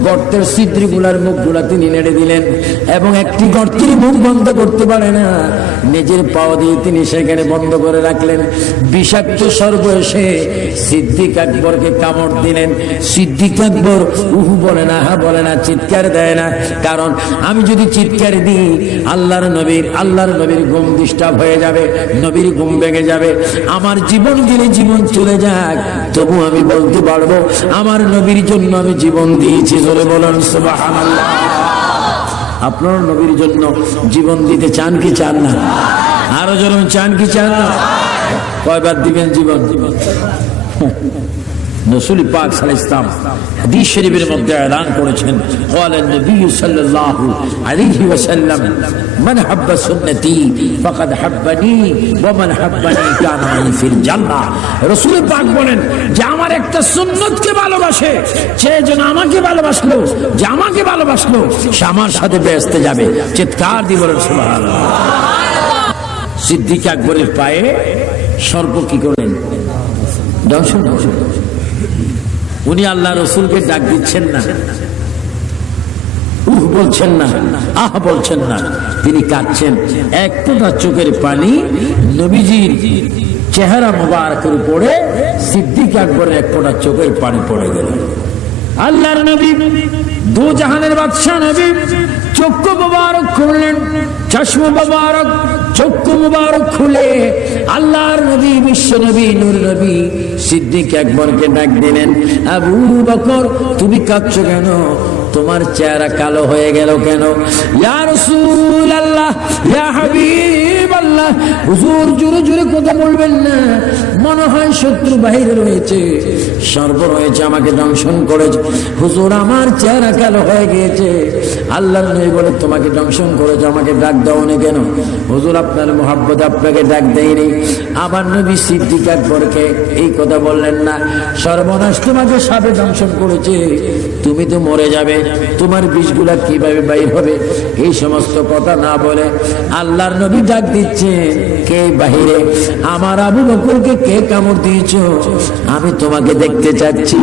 গর্তের ছিদ্রগুলার মুখগুলা তিনি নেড়ে দিলেন, এবং একটি গর্তের মুখ বন্ধ করতে পারে না, নিজের পাও দিয়ে তিনি সেখানে বন্ধ করে রাখলেন। বিষাক্ত সর্প এসে সিদ্দিক আকবরকে কামড় দিলেন। সিদ্দিক আকবর উহু বলে না, হা বলে না, চিৎকার দেয় না। কারণ আমি যদি চিৎকার দিই আল্লাহর নবীর ঘুম ডিস্টার্ব হয়ে যাবে, নবীর ঘুম ভেঙে যাবে। আমার জীবন গেলে জীবন চলে যাক, তবু আমি বলতে পারবো আমার নবীর জন্য আমি জীবন দিয়েছি। জোরে বলেন সুবহানাল্লাহ। আপনারা নবীর জন্য জীবন দিতে চান কি চান না? আরো জোরে চান কি চান না? কয়বার দিবেন জীবন? রাসূল পাক সাল্লাল্লাহু আলাইহি ওয়াসাল্লাম হাদিস শরীফের মধ্যে এলান করেছেন, ক্বালা নবী সাল্লাল্লাহু আলাইহি ওয়াসাল্লাম, মান হাব্বা সুন্নতি ফাকাদ হাব্বানি ওয়া মান হাব্বানি কানা মাই ফিল জান্নাহ। রাসূল পাক বলেন যে আমার একটা সুন্নতকে ভালোবাসে, সে যেন আমাকে ভালোবাসলো, যে আমাকে ভালোবাসলো সে আমার সাথে বেহেশতে যাবে। চিৎকার দিয়ে বলেন সুবহানাল্লাহ। সিদ্দিক আকবরের পায়ে সর্প কি করলেন? দংশন। উনি আল্লাহ রসুলকে ডাক দিচ্ছেন না, উহ বলছেন না, আহ বলছেন না, তিনি কাঁদছেন। এক ফোঁটা চোখের পানি নবীজির চেহারা মোবারকের উপরে সিদ্দিক আকবরের এক ফোঁটা চোখের পানি পড়ে গেল। আল্লাহর নবী, দু জাহানের বাদশা নবী চক্ষু মুবারক খুললেন, চশমা মুবারক চক্ষু মুবারক খুলে আল্লাহর নবী, বিশ্ব নবী, নূর নবী সিদ্দিক আকবরকে ডাক দিলেন, আবু বকর তুমি কাঁদছো কেন? তোমার চেহারা কালো হয়ে গেল কেন? ইয়া রাসূলুল্লাহ, ইয়া হাবিবাল্লাহ, হুজুর জোরে জোরে কথা বলবেন না, মনে হয় শত্রু বাহিরে রয়েছে, সর্ব রয়েছে, আমাকে দংশন করেছে। হুজুর আমার চেহারা কালো হয়ে গিয়েছে। আল্লাহর নবী বলে, তোমাকে দংশন করেছে, আমাকে ডাক দাওনি কেন? হুজুর আপনার মুহাব্বতে আপনাকে ডাক দেয়নি। আবার নবী সিদ্দিক আকবরকে এই কথা বললেন না, সর্বনাশ, তোমাকে সাপে দংশন করেছে, তুমি তো মরে যাবে, তোমার বিষগুলা কিভাবে বাইর হবে? এই সমস্ত কথা না বলে আল্লাহর নবী ডাক দিচ্ছে, কে বাহিরে? আমার আবু বকরকে কে কামড় দিয়েছ? আমি তোমাকে দেখতে চাচ্ছি।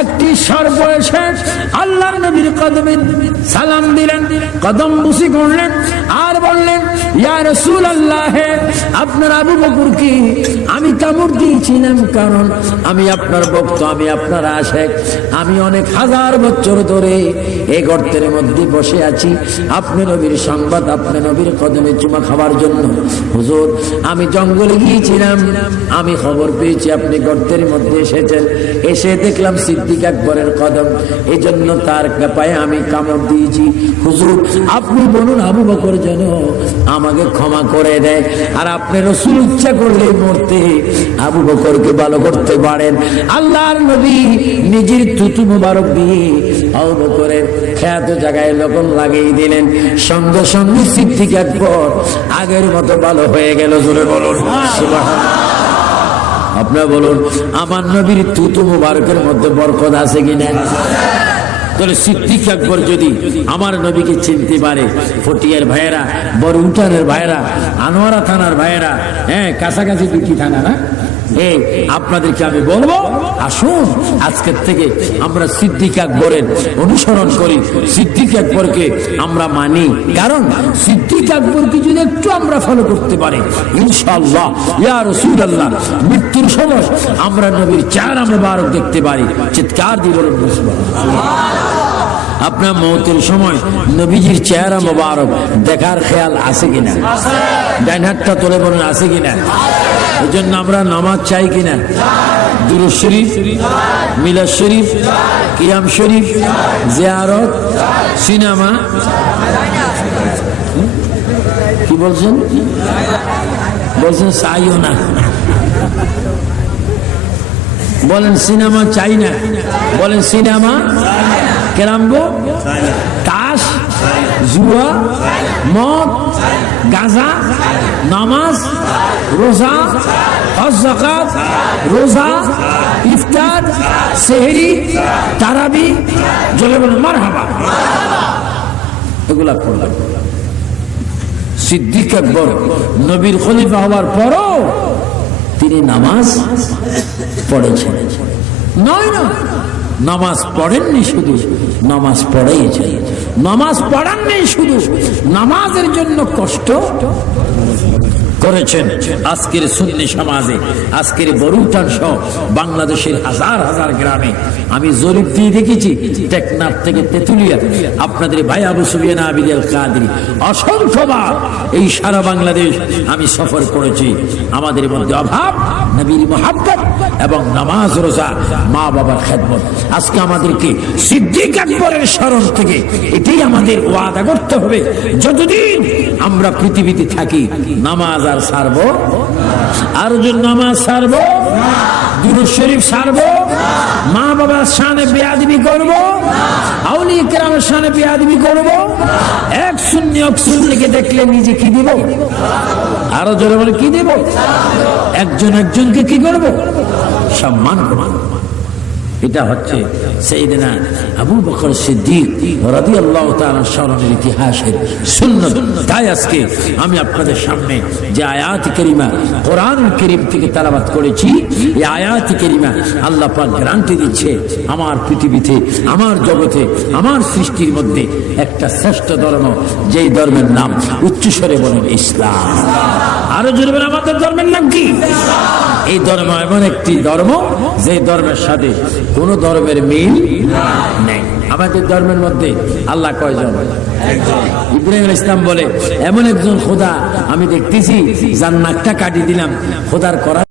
একটি সর্প এসে আল্লাহর নবীর কদমে সালাম দিলেন, কদম বুসি করলেন আর বললেন, ইয়া রাসূলুল্লাহ, আপনার আবু বকরকে আমি কামড় দিয়েছিলাম, কারণ আমি আপনার ভক্ত, আমি আপনার আশিক, আমি অনেক হাজার বছর ধরে এই গর্তের মধ্যে বসে আছি আপনি নবীর সংবাদ, আপনি নবীর কদমে চুমা খাওয়ার জন্য। হুজুর আমি জঙ্গলে গিয়েছিলাম, আমি খবর পেয়েছি আপনি গর্তের মধ্যে এসেছেন, এসে দেখলাম সিদ্দিক আকবরের কদম, এই জন্য তার পায়ে আমি কামড় দিয়েছি। হুজুর আপনি বলুন আবু বকর যেন আমাকে ক্ষমা করে দেয়, আর আপনি রাসূল ইচ্ছা করলে মরতে আবু বকরকে ভালো করতে পারেন। আল্লাহর নবী নিজের থুতু মুবারক দিয়ে আবু বকরের খ্যাত জায়গায় লবণ লাগিয়ে দিলেন, সঙ্গে সঙ্গে সিদ্দিক আকবর আগের মতো ভালো হয়ে গেল। জোরে বলুন সুবহানাল্লাহ। আপনারা বলুন, আমার নবীর থুতু মুবারকের মধ্যে বরকত আছে কিনা? তাহলে সিদ্দিক আকবর যদি আমার নবীকে চিনতে পারে, ফটিয়ার ভাইয়েরা, বড় উঠানের ভাইয়েরা, আনোয়ারা থানার ভাইয়েরা, হ্যাঁ কাছাকাছি দুটি থানা না, আপনাদেরকে আমি বলবো, আসুন আজকের থেকে আমরা সিদ্দিক আকবরের অনুসরণ করি, সিদ্দিক আকবরকে আমরা মানি। কারণ সিদ্দিক আকবরকে যদি একটু আমরা ফলো করতে পারি, ইনশাআল্লাহ ইয়া রাসূলুল্লাহ, মৃত্যুর সময় আমরা নবীর চেহারা মোবারক দেখতে পারি। চিৎকার দিয়ে বলুন সুবহানাল্লাহ। আপনার মওতের সময় নবীজির চেহারা মোবারক দেখার খেয়াল আছে কিনা? ডান হাতটা তুলে বলুন আছে কিনা? এই জন্য আমরা নামাজ চাই কিনা? দুরূদ শরীফ, মিলাদ শরীফ, কিয়াম শরীফ, জিয়ারত, সিনেমা, কি বলছেন? বলছেন চাইও না, বলেন সিনেমা চাই না, বলেন সিনেমা, ক্যারামবো, তাস, জুয়া, মদ, গাঁজা, নামাজ, রোজা, হজ, যাকাত, রোজা, ইফতার, সেহরি, তারাবি, জলে বলেন মারহাবা, এগুলা করলাম। সিদ্দিক আকবর নবীর খলিফা হওয়ার পরও তিনি নামাজ পড়েছেন, নয় না নামাজ পড়েননি, শুধু নামাজ পড়াইছেন। নামাজ পড়াননি, শুধু নামাজের জন্য কষ্ট করেছেন। আজকের সুন্নি সমাজে, আজকের বরুটান সহ বাংলাদেশের হাজার হাজার গ্রামে আমি জরিপ দিয়ে দেখেছি, টেকনাফ থেকে তেতুলিয়া, আপনাদের ভাই আবু সুফিয়ান আবিদ আল কাদরি অসংখ্যবার এই সারা বাংলাদেশ আমি সফর করেছি। আমাদের মধ্যে অভাব নবীর মুহাব্বত এবং নামাজ, রোজা, মা বাবার খেদমত। আজকে আমাদেরকে সিদ্দিক আকবরের স্মরণ থেকে এটাই আমাদের ওয়াদা করতে হবে, যতদিন আমরা পৃথিবীতে থাকি নামাজ আর ছাড়বো, আর যদি নামাজ ছাড়বো, দুরূদ শরীফ ছাড়বো, মা বাবার শানে বেয়াদবি করবো, আউলিয়া কেরামের শানে বেয়াদবি করবো, এক সুন্নিকে দেখলে নিজে কি দিব? আরো জোরে বলে কি দিব? একজন একজনকে কি করবো? সম্মান করবো। এটা হচ্ছে সাইয়েদনা আবু বকর সিদ্দিক রাদিয়াল্লাহু তাআলা স্মরণের ইতিহাসের সুন্নাত। তাই আজকে আমি আপনাদের সামনে যে আয়াত কারিমা কোরআনুল কারীম থেকে তেলাওয়াত করেছি, এই আয়াত কারিমা আল্লাহ পাক গ্যারান্টি দিচ্ছে আমার পৃথিবীতে, আমার জগতে, আমার সৃষ্টির মধ্যে একটা শ্রেষ্ঠ ধর্ম, যেই ধর্মের নাম উচ্চস্বরে বলেন ইসলাম। আরো জোরে বলেন আমাদের ধর্মের নাম কি? এই ধর্ম এমন একটি ধর্ম যে ধর্মের সাথে কোন ধর্মের মিল নেই। আমাদের ধর্মের মধ্যে আল্লাহ কয়জন? ইব্রাহিম আলাইহিস সালাম বলে এমন একজন খোদা আমি দেখতেছি যার নাকটা কাটি দিলাম, খোদার করা